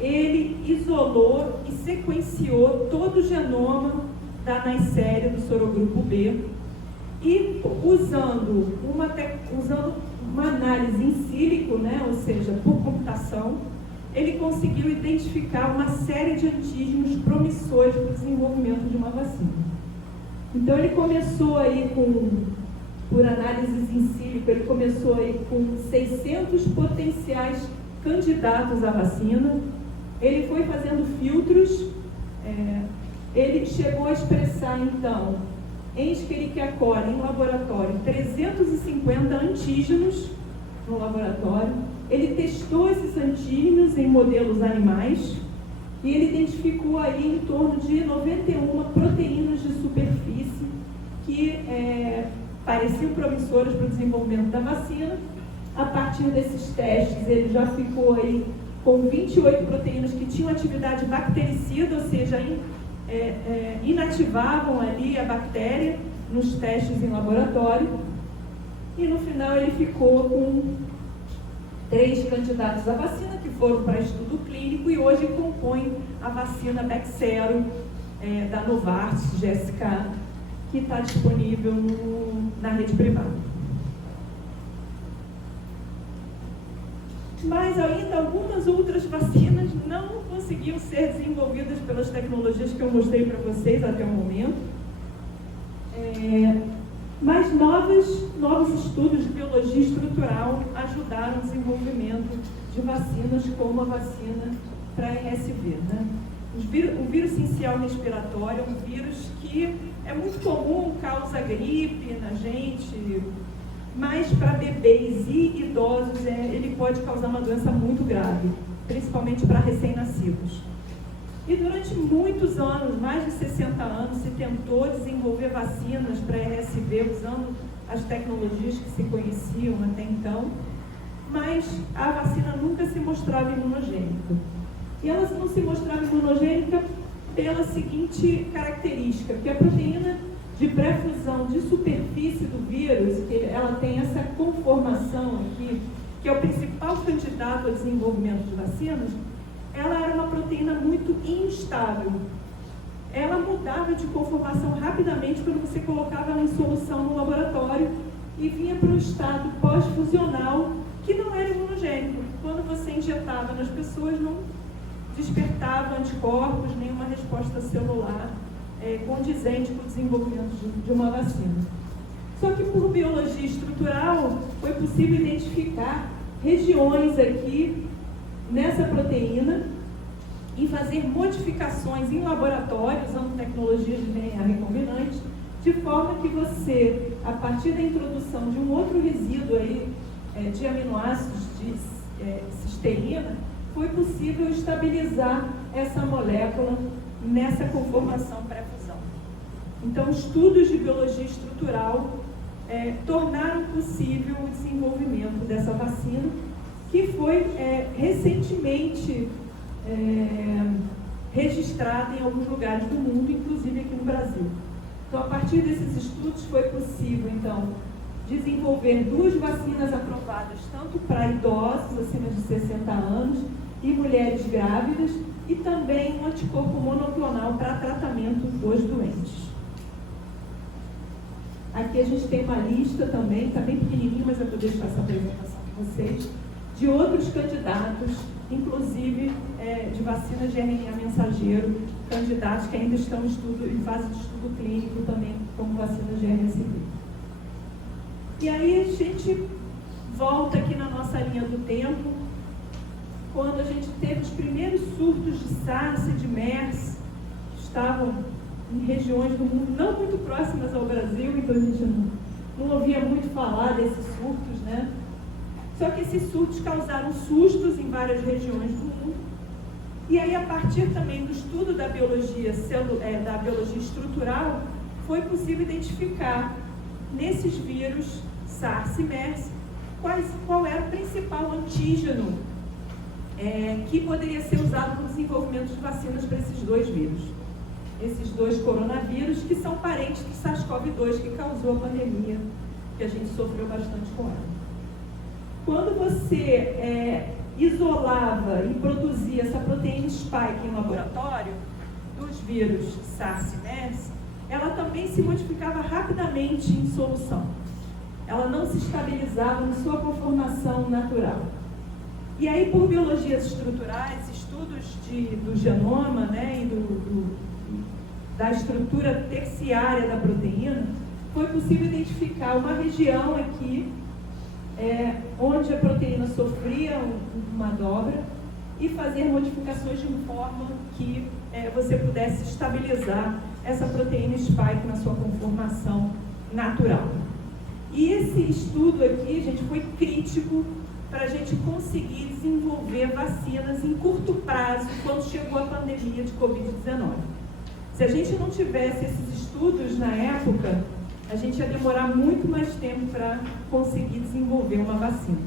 ele isolou e sequenciou todo o genoma da Neisseria do sorogrupo B, e usando uma análise in silico, né, ou seja, por computação, ele conseguiu identificar uma série de antígenos promissores para o desenvolvimento de uma vacina. Então ele começou aí por análises in silico, ele começou aí com 600 potenciais candidatos à vacina, ele foi fazendo filtros, ele chegou a expressar então, em Escherichia coli, em laboratório, 350 antígenos no laboratório. Ele testou esses antígenos em modelos animais e ele identificou aí em torno de 91 proteínas de superfície que pareciam promissoras para o desenvolvimento da vacina. A partir desses testes, ele já ficou aí com 28 proteínas que tinham atividade bactericida, ou seja, inativavam ali a bactéria nos testes em laboratório. E no final ele ficou com 3 candidatos à vacina que foram para estudo clínico e hoje compõem a vacina Bexsero da Novartis, GSK, que está disponível na rede privada. Mas ainda algumas outras vacinas não conseguiam ser desenvolvidas pelas tecnologias que eu mostrei para vocês até o momento. Mas novos estudos de biologia estrutural ajudaram o desenvolvimento de vacinas como a vacina para RSV, né? O vírus sincial respiratório é um vírus que é muito comum, causa gripe na gente, mas para bebês e idosos ele pode causar uma doença muito grave, principalmente para recém-nascidos. E durante muitos anos, mais de 60 anos, se tentou desenvolver vacinas para RSV usando as tecnologias que se conheciam até então, mas a vacina nunca se mostrava imunogênica. E ela não se mostrava imunogênica pela seguinte característica, que a proteína de pré-fusão de superfície do vírus, que ela tem essa conformação aqui, que é o principal candidato ao desenvolvimento de vacinas, ela era uma proteína muito instável. Ela mudava de conformação rapidamente quando você colocava ela em solução no laboratório e vinha para um estado pós-fusional que não era imunogênico. Quando você injetava nas pessoas, não despertava anticorpos, nenhuma resposta celular condizente com o desenvolvimento de uma vacina. Só que por biologia estrutural foi possível identificar regiões aqui nessa proteína e fazer modificações em laboratório, usando tecnologias de DNA recombinante, de forma que você, a partir da introdução de um outro resíduo aí, de aminoácidos de cisteína, foi possível estabilizar essa molécula nessa conformação pré-fusão. Então, estudos de biologia estrutural tornaram possível o desenvolvimento dessa vacina, que foi recentemente registrada em alguns lugares do mundo, inclusive aqui no Brasil. Então, a partir desses estudos, foi possível, então, desenvolver 2 vacinas aprovadas, tanto para idosos acima de 60 anos e mulheres grávidas, e também um anticorpo monoclonal para tratamento dos doentes. Aqui a gente tem uma lista também, está bem pequenininho, mas eu vou deixar essa apresentação com vocês, de outros candidatos, inclusive de vacinas de RNA mensageiro, candidatos que ainda estão em fase de estudo clínico também, como vacinas de RSV. E aí a gente volta aqui na nossa linha do tempo, quando a gente teve os primeiros surtos de SARS e de MERS, que estavam em regiões do mundo não muito próximas ao Brasil, então a gente não ouvia muito falar desses surtos, né? Só que esses surtos causaram sustos em várias regiões do mundo. E aí, a partir também do estudo da biologia estrutural, foi possível identificar nesses vírus SARS e MERS qual era o principal antígeno que poderia ser usado para o desenvolvimento de vacinas para esses 2 vírus. Esses 2 coronavírus, que são parentes do SARS-CoV-2, que causou a pandemia, que a gente sofreu bastante com ela. Quando você isolava e produzia essa proteína spike em laboratório, dos vírus SARS e MERS, ela também se modificava rapidamente em solução. Ela não se estabilizava na sua conformação natural. E aí, por biologias estruturais, estudos do genoma, né, e da estrutura terciária da proteína, foi possível identificar uma região aqui onde a proteína sofria uma dobra e fazer modificações de forma que você pudesse estabilizar essa proteína spike na sua conformação natural. E esse estudo aqui, gente, foi crítico para a gente conseguir desenvolver vacinas em curto prazo quando chegou a pandemia de Covid-19. Se a gente não tivesse esses estudos na época, a gente ia demorar muito mais tempo para conseguir desenvolver uma vacina,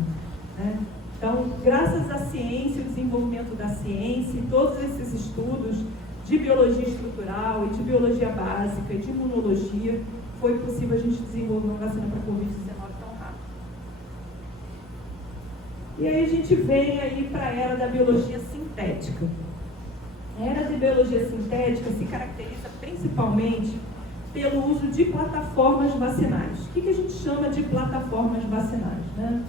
né? Então, graças à ciência, o desenvolvimento da ciência e todos esses estudos de biologia estrutural e de biologia básica e de imunologia, foi possível a gente desenvolver uma vacina para a Covid-19 tão rápido. E aí a gente vem aí para a era da biologia sintética. A era da biologia sintética se caracteriza principalmente pelo uso de plataformas vacinais. O que a gente chama de plataformas vacinais, né?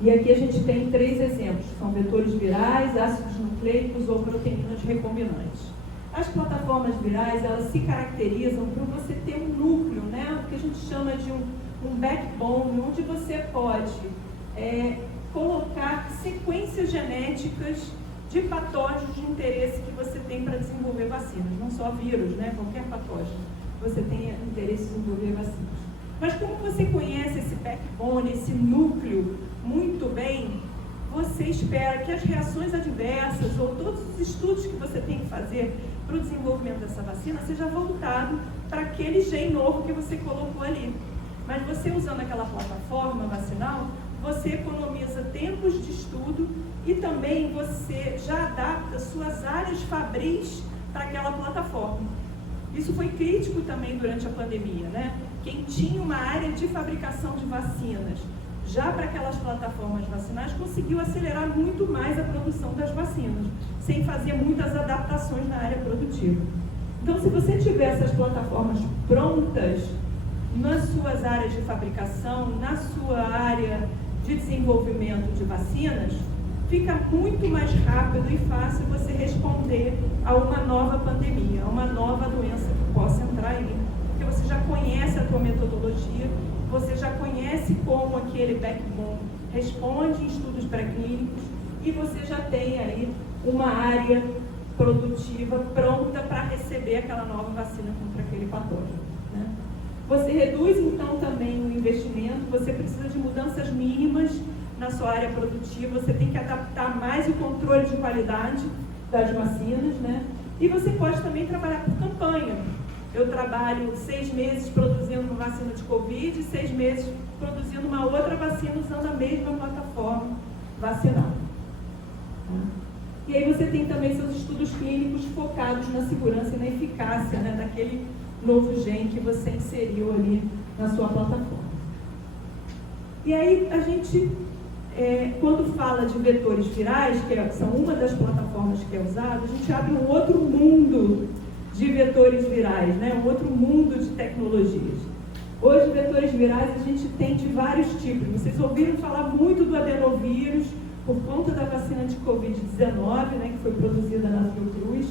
E aqui a gente tem 3 exemplos, são vetores virais, ácidos nucleicos ou proteínas recombinantes. As plataformas virais, elas se caracterizam por você ter um núcleo, né? O que a gente chama de um backbone, onde você pode colocar sequências genéticas de patógenos de interesse que você tem para desenvolver vacinas, não só vírus, né? Qualquer patógeno, você tem interesse em desenvolver vacinas. Mas como você conhece esse backbone, esse núcleo muito bem, você espera que as reações adversas ou todos os estudos que você tem que fazer para o desenvolvimento dessa vacina seja voltado para aquele gene novo que você colocou ali. Mas você usando aquela plataforma vacinal, você economiza tempos de estudo e também você já adapta suas áreas fabris para aquela plataforma. Isso foi crítico também durante a pandemia, né? Quem tinha uma área de fabricação de vacinas já para aquelas plataformas vacinais conseguiu acelerar muito mais a produção das vacinas, sem fazer muitas adaptações na área produtiva. Então, se você tiver essas plataformas prontas nas suas áreas de fabricação, na sua área de desenvolvimento de vacinas, fica muito mais rápido e fácil você responder a uma nova pandemia, a uma nova doença que possa entrar aí, porque você já conhece a tua metodologia, você já conhece como aquele backbone responde em estudos pré-clínicos e você já tem aí uma área produtiva pronta para receber aquela nova vacina contra aquele patógeno, né? Você reduz então também o investimento, você precisa de mudanças mínimas na sua área produtiva, você tem que adaptar mais o controle de qualidade das vacinas, né? E você pode também trabalhar por campanha. Eu trabalho 6 meses produzindo uma vacina de Covid e 6 meses produzindo uma outra vacina usando a mesma plataforma vacinal. E aí você tem também seus estudos clínicos focados na segurança e na eficácia, né, daquele novo gene que você inseriu ali na sua plataforma. E aí a gente, quando fala de vetores virais, que são uma das plataformas que é usada, a gente abre um outro mundo de vetores virais, né, um outro mundo de tecnologias. Hoje, vetores virais a gente tem de vários tipos. Vocês ouviram falar muito do adenovírus, por conta da vacina de Covid-19, né, que foi produzida na Fiocruz,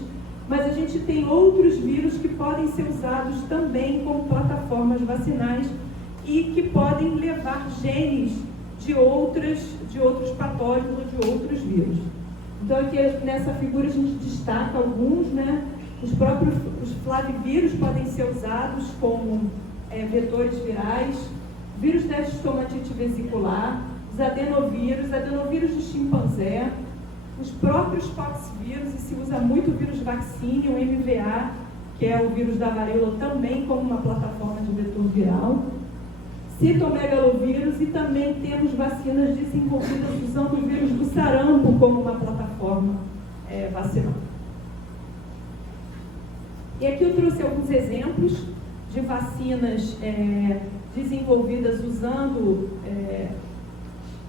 mas a gente tem outros vírus que podem ser usados também como plataformas vacinais e que podem levar genes de outros patógenos ou de outros vírus. Então aqui nessa figura a gente destaca alguns, né? Os flavivírus podem ser usados como vetores virais, vírus da estomatite vesicular, os adenovírus de chimpanzé, os próprios poxvírus, e se usa muito o vírus vaccine, o MVA, que é o vírus da varíola, também como uma plataforma de vetor viral, citomegalovírus, e também temos vacinas desenvolvidas usando o vírus do sarampo como uma plataforma vacinal. E aqui eu trouxe alguns exemplos de vacinas desenvolvidas usando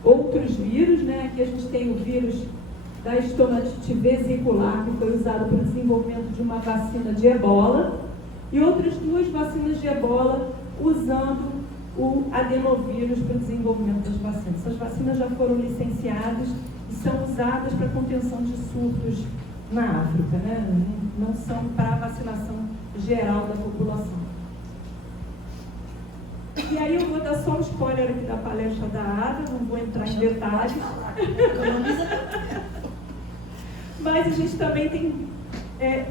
outros vírus, né? Aqui a gente tem o vírus da estomatite vesicular, que foi usado para o desenvolvimento de uma vacina de ebola, e outras 2 vacinas de ebola usando o adenovírus para o desenvolvimento das vacinas. Essas vacinas já foram licenciadas e são usadas para contenção de surtos na África, né? Não são para a vacinação geral da população. E aí eu vou dar só um spoiler aqui da palestra da Ada, não vou entrar em detalhes. Mas a gente também tem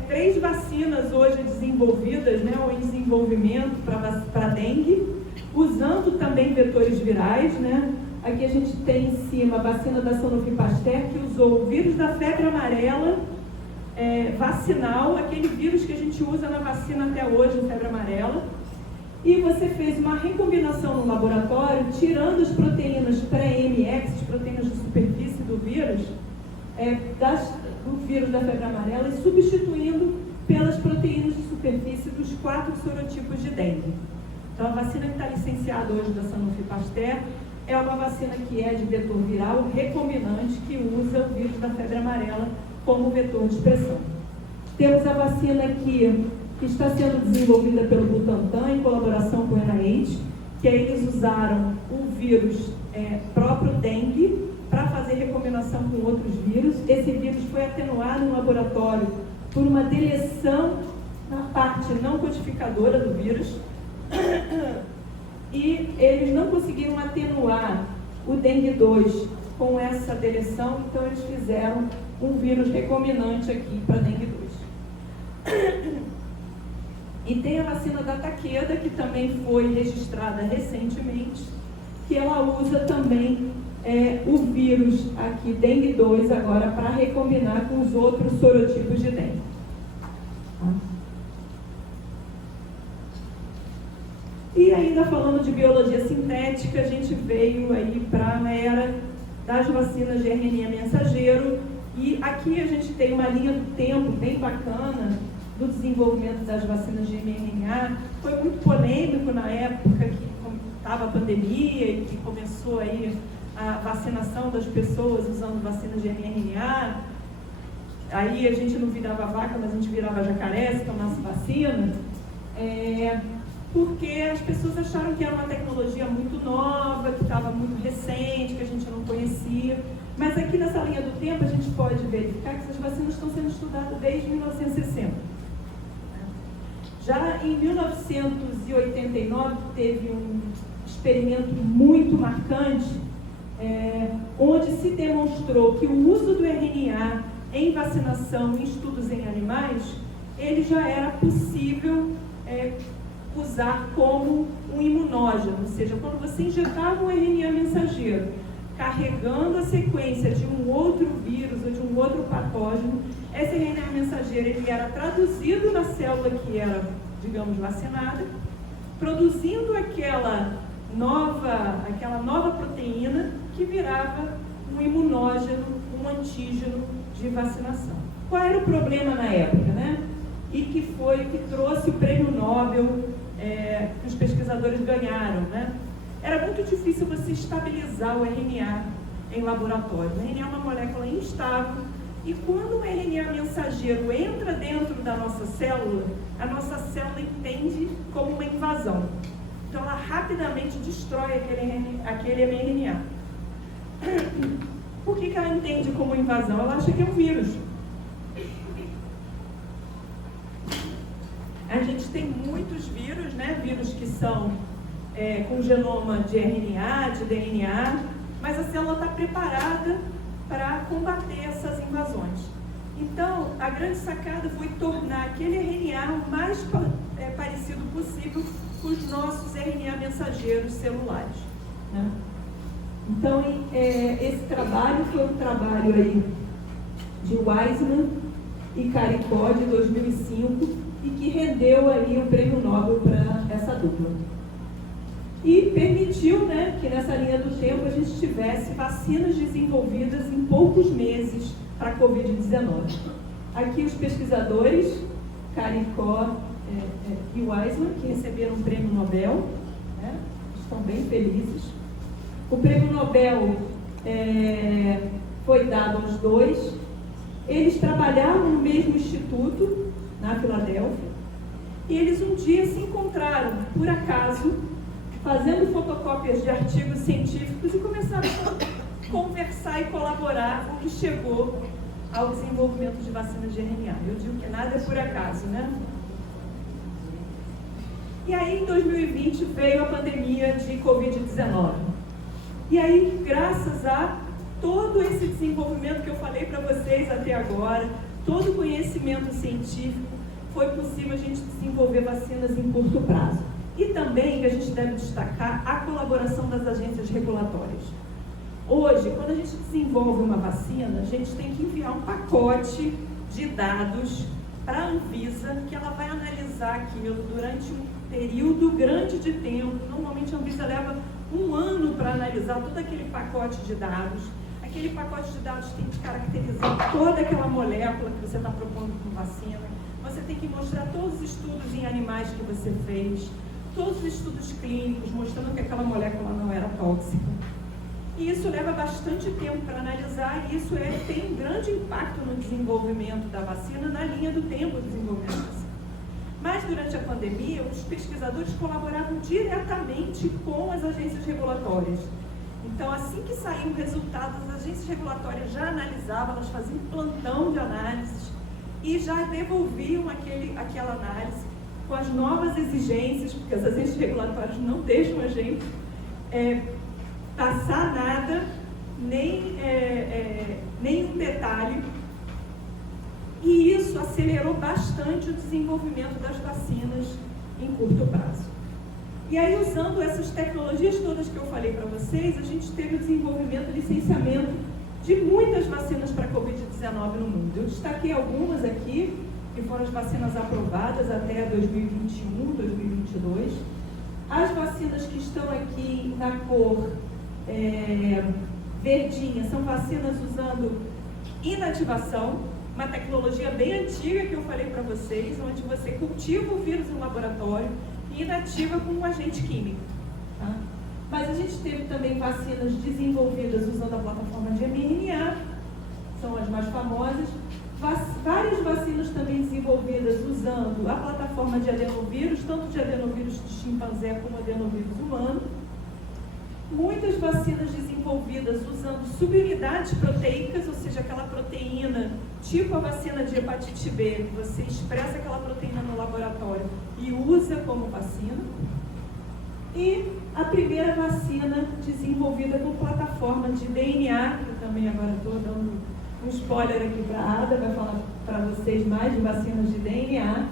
3 vacinas hoje desenvolvidas, né, ou em desenvolvimento para dengue, usando também vetores virais, né? Aqui a gente tem em cima a vacina da Sanofi Pasteur, que usou o vírus da febre amarela vacinal, aquele vírus que a gente usa na vacina até hoje, a febre amarela. E você fez uma recombinação no laboratório, tirando as proteínas pré-MX, as proteínas de superfície do vírus, do vírus da febre amarela, e substituindo pelas proteínas de superfície dos 4 sorotipos de dengue. Então, a vacina que está licenciada hoje da Sanofi Pasteur é uma vacina que é de vetor viral recombinante, que usa o vírus da febre amarela como vetor de expressão. Temos a vacina aqui, que está sendo desenvolvida pelo Butantan em colaboração com o NIH, que eles usaram o vírus próprio dengue para fazer recombinação com outros vírus. Esse vírus foi atenuado no laboratório por uma deleção na parte não codificadora do vírus e eles não conseguiram atenuar o dengue 2 com essa deleção, então eles fizeram um vírus recombinante aqui para dengue 2. E tem a vacina da Takeda, que também foi registrada recentemente, que ela usa também o vírus aqui, dengue 2, agora para recombinar com os outros sorotipos de dengue. E ainda falando de biologia sintética, a gente veio aí para a era das vacinas de RNA mensageiro, e aqui a gente tem uma linha do tempo bem bacana do desenvolvimento das vacinas de mRNA. Foi muito polêmico na época que estava a pandemia e que começou aí a vacinação das pessoas usando vacinas de mRNA. Aí a gente não virava vaca, mas a gente virava jacaré, se tomasse vacina, porque as pessoas acharam que era uma tecnologia muito nova, que estava muito recente, que a gente não conhecia. Mas aqui nessa linha do tempo a gente pode verificar que essas vacinas estão sendo estudadas desde 1960. Já em 1989 teve um experimento muito marcante, onde se demonstrou que o uso do RNA em vacinação em estudos em animais, ele já era possível usar como um imunógeno, ou seja, quando você injetava um RNA mensageiro carregando a sequência de um outro vírus ou de um outro patógeno, esse RNA mensageiro ele era traduzido na célula que era, digamos, vacinada, produzindo aquela nova proteína que virava um imunógeno, um antígeno de vacinação. Qual era o problema na época, né? E que trouxe o prêmio Nobel que os pesquisadores ganharam, né? Era muito difícil você estabilizar o RNA em laboratório. O RNA é uma molécula instável e quando o RNA mensageiro entra dentro da nossa célula, a nossa célula entende como uma invasão. Então ela rapidamente destrói aquele mRNA. Por que ela entende como invasão? Ela acha que é um vírus. A gente tem muitos vírus, né? Vírus que são com genoma de RNA, de DNA, mas a célula está preparada para combater essas invasões. Então, a grande sacada foi tornar aquele RNA o mais parecido possível com os nossos RNA mensageiros celulares, né? Então, esse trabalho foi um trabalho aí de Weizmann e Caricó, de 2005, e que rendeu aí o prêmio Nobel para essa dupla. E permitiu, né, que nessa linha do tempo a gente tivesse vacinas desenvolvidas em poucos meses para a Covid-19. Aqui os pesquisadores, Caricó e Weizmann, que receberam o prêmio Nobel, né, estão bem felizes. O prêmio Nobel foi dado aos dois. Eles trabalhavam no mesmo instituto, na Filadélfia, e eles um dia se encontraram, por acaso, fazendo fotocópias de artigos científicos e começaram a conversar e colaborar, o que chegou ao desenvolvimento de vacinas de RNA. Eu digo que nada é por acaso, né? E aí, em 2020, veio a pandemia de Covid-19. E aí, graças a todo esse desenvolvimento que eu falei para vocês até agora, todo o conhecimento científico, foi possível a gente desenvolver vacinas em curto prazo. E também, que a gente deve destacar, a colaboração das agências regulatórias. Hoje, quando a gente desenvolve uma vacina, a gente tem que enviar um pacote de dados para a Anvisa, que ela vai analisar aquilo durante um período grande de tempo. Normalmente a Anvisa leva 1 ano para analisar todo aquele pacote de dados. Aquele pacote de dados tem que caracterizar toda aquela molécula que você está propondo com vacina. Você tem que mostrar todos os estudos em animais que você fez, todos os estudos clínicos mostrando que aquela molécula não era tóxica. E isso leva bastante tempo para analisar e isso tem um grande impacto no desenvolvimento da vacina, na linha do tempo do desenvolvimento da vacina. Mas durante a pandemia, os pesquisadores colaboravam diretamente com as agências regulatórias. Então, assim que saíam resultados, as agências regulatórias já analisavam, elas faziam um plantão de análises e já devolviam aquela análise com as novas exigências, porque as agências regulatórias não deixam a gente passar nada, nem um detalhe. E isso acelerou bastante o desenvolvimento das vacinas em curto prazo. E aí, usando essas tecnologias todas que eu falei para vocês, a gente teve o desenvolvimento e licenciamento de muitas vacinas para a Covid-19 no mundo. Eu destaquei algumas aqui, que foram as vacinas aprovadas até 2021, 2022. As vacinas que estão aqui na cor verdinha são vacinas usando inativação, uma tecnologia bem antiga que eu falei para vocês, onde você cultiva o vírus no laboratório e inativa com um agente químico. Tá? Mas a gente teve também vacinas desenvolvidas usando a plataforma de mRNA, são as mais famosas. Várias vacinas também desenvolvidas usando a plataforma de adenovírus, tanto de adenovírus de chimpanzé como adenovírus humano. Muitas vacinas desenvolvidas usando subunidades proteicas, ou seja, aquela proteína, tipo a vacina de hepatite B, você expressa aquela proteína no laboratório e usa como vacina. E a primeira vacina desenvolvida com plataforma de DNA, que eu também agora estou dando um spoiler aqui para a Ada, vai falar para vocês mais de vacinas de DNA.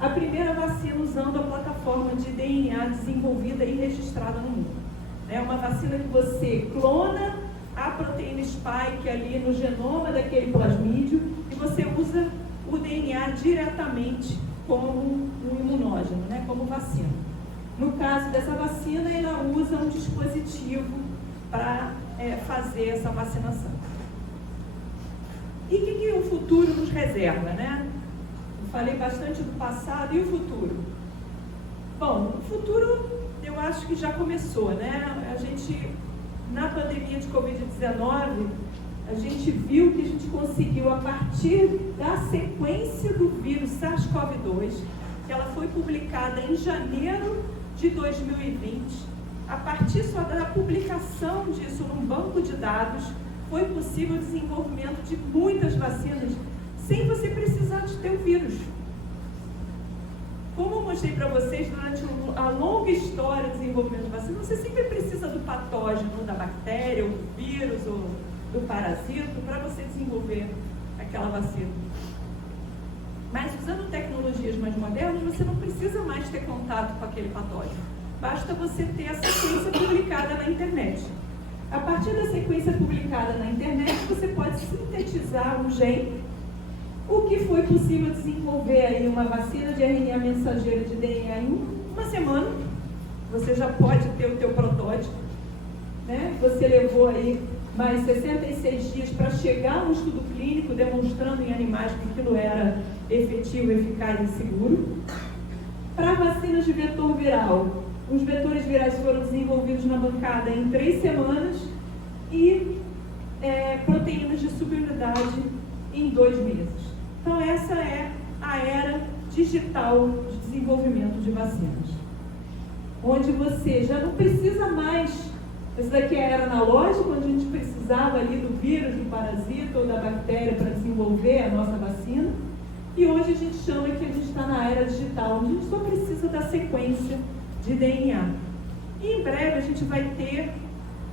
A primeira vacina usando a plataforma de DNA desenvolvida e registrada no mundo. É uma vacina que você clona a proteína spike ali no genoma daquele plasmídio e você usa o DNA diretamente como um imunógeno, né, como vacina. No caso dessa vacina, ela usa um dispositivo para fazer essa vacinação. E o que o futuro nos reserva, né? Eu falei bastante do passado e o futuro. Bom, o futuro eu acho que já começou, né? A gente, na pandemia de Covid-19, a gente viu que a gente conseguiu, a partir da sequência do vírus SARS-CoV-2, que ela foi publicada em janeiro de 2020, a partir só da publicação disso num banco de dados, foi possível o desenvolvimento de muitas vacinas sem você precisar de ter o vírus. Como eu mostrei para vocês durante a longa história do desenvolvimento de vacina, você sempre precisa do patógeno, da bactéria, ou do vírus, ou do parasito, para você desenvolver aquela vacina. Mas usando tecnologias mais modernas, você não precisa mais ter contato com aquele patógeno. Basta você ter a sequência publicada na internet. A partir da sequência publicada na internet, você pode sintetizar um gene. O que foi possível desenvolver aí uma vacina de RNA mensageiro de DNA em uma semana. Você já pode ter o teu protótipo, né? Você levou aí mais 66 dias para chegar a um estudo clínico demonstrando em animais que aquilo era efetivo, eficaz e seguro. Para vacinas de vetor viral, os vetores virais foram desenvolvidos na bancada em 3 semanas e proteínas de subunidade em 2 meses. Então essa é a era digital de desenvolvimento de vacinas, onde você já não precisa mais, essa daqui é a era analógica, onde a gente precisava ali do vírus, do parasita ou da bactéria para desenvolver a nossa vacina, e hoje a gente chama que a gente está na era digital, onde a gente só precisa da sequência de DNA. E em breve a gente vai ter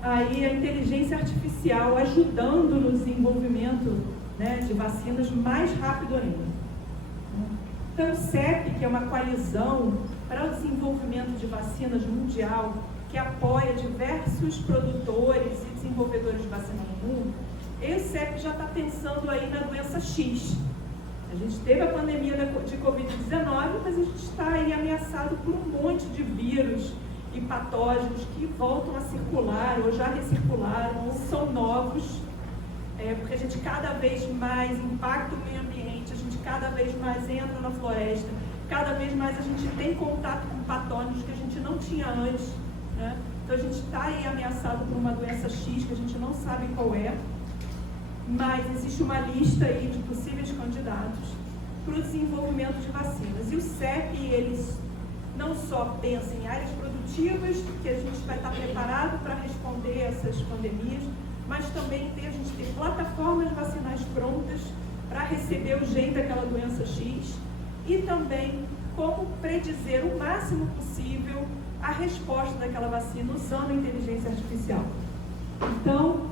aí a inteligência artificial ajudando no desenvolvimento, né, de vacinas mais rápido ainda. Então o CEP, que é uma coalizão para o desenvolvimento de vacinas mundial, que apoia diversos produtores e desenvolvedores de vacina no mundo, esse CEP já está pensando aí na doença X. A gente teve a pandemia de Covid-19, mas a gente está aí ameaçado por um monte de vírus e patógenos que voltam a circular, ou já recircularam, ou são novos, porque a gente cada vez mais impacta o meio ambiente, a gente cada vez mais entra na floresta, cada vez mais a gente tem contato com patógenos que a gente não tinha antes, né? Então a gente está aí ameaçado por uma doença X que a gente não sabe qual é, mas existe uma lista aí de possíveis candidatos para o desenvolvimento de vacinas. E o CEP, eles não só pensa em áreas produtivas, que a gente vai estar preparado para responder essas pandemias, mas também a gente tem plataformas vacinais prontas para receber o gene daquela doença X e também como predizer o máximo possível a resposta daquela vacina usando a inteligência artificial. Então,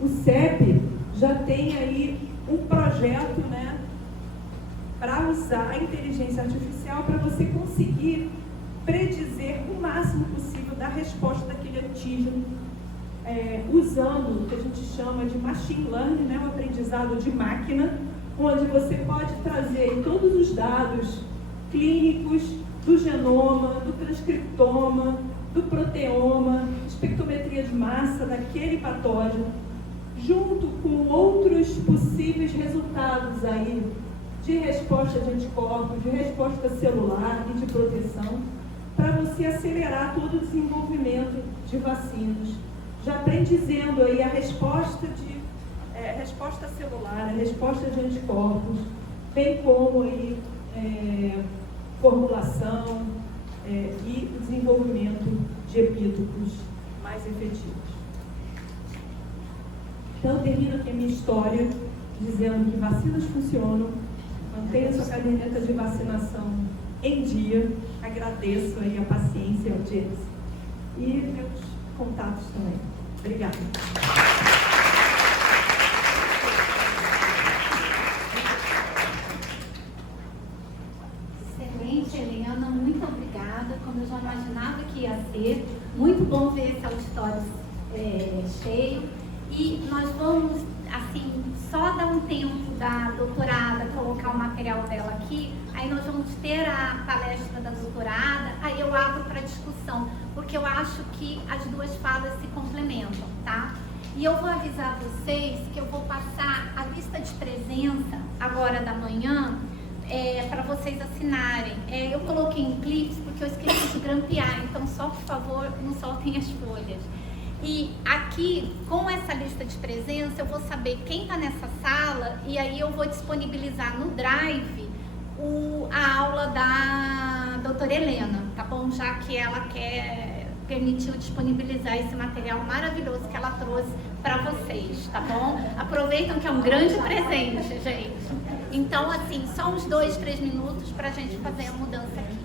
o CEP já tem aí um projeto, né, para usar a inteligência artificial para você conseguir predizer o máximo possível da resposta daquele antígeno, usando o que a gente chama de machine learning, né, o aprendizado de máquina, onde você pode trazer todos os dados clínicos do genoma, do transcriptoma, do proteoma, espectrometria de massa daquele patógeno, junto com outros possíveis resultados aí de resposta de anticorpos, de resposta celular e de proteção, para você acelerar todo o desenvolvimento de vacinas, já predizendo aí a resposta celular, a resposta de anticorpos, bem como aí formulação e o desenvolvimento de epítopos mais efetivos. Então, eu termino aqui a minha história dizendo que vacinas funcionam, mantenha sua caderneta de vacinação em dia, agradeço aí a paciência e a audiência. E meus contatos também. Obrigada. Excelente, Helena, muito obrigada. Como eu já imaginava que ia ser, muito bom ver esse auditório cheio. E nós vamos, assim, só dar um tempo da doutorada colocar o material dela aqui, aí nós vamos ter a palestra da doutorada, aí eu abro para discussão, porque eu acho que as duas falas se complementam, tá? E eu vou avisar vocês que eu vou passar a lista de presença agora da manhã, para vocês assinarem. Eu coloquei em clips porque eu esqueci de grampear, então só por favor não soltem as folhas. E aqui, com essa lista de presença, eu vou saber quem está nessa sala e aí eu vou disponibilizar no Drive a aula da doutora Helena, tá bom? Já que ela permitiu disponibilizar esse material maravilhoso que ela trouxe para vocês, tá bom? Aproveitam que é um grande presente, gente. Então, assim, só uns 2, 3 minutos para a gente fazer a mudança aqui.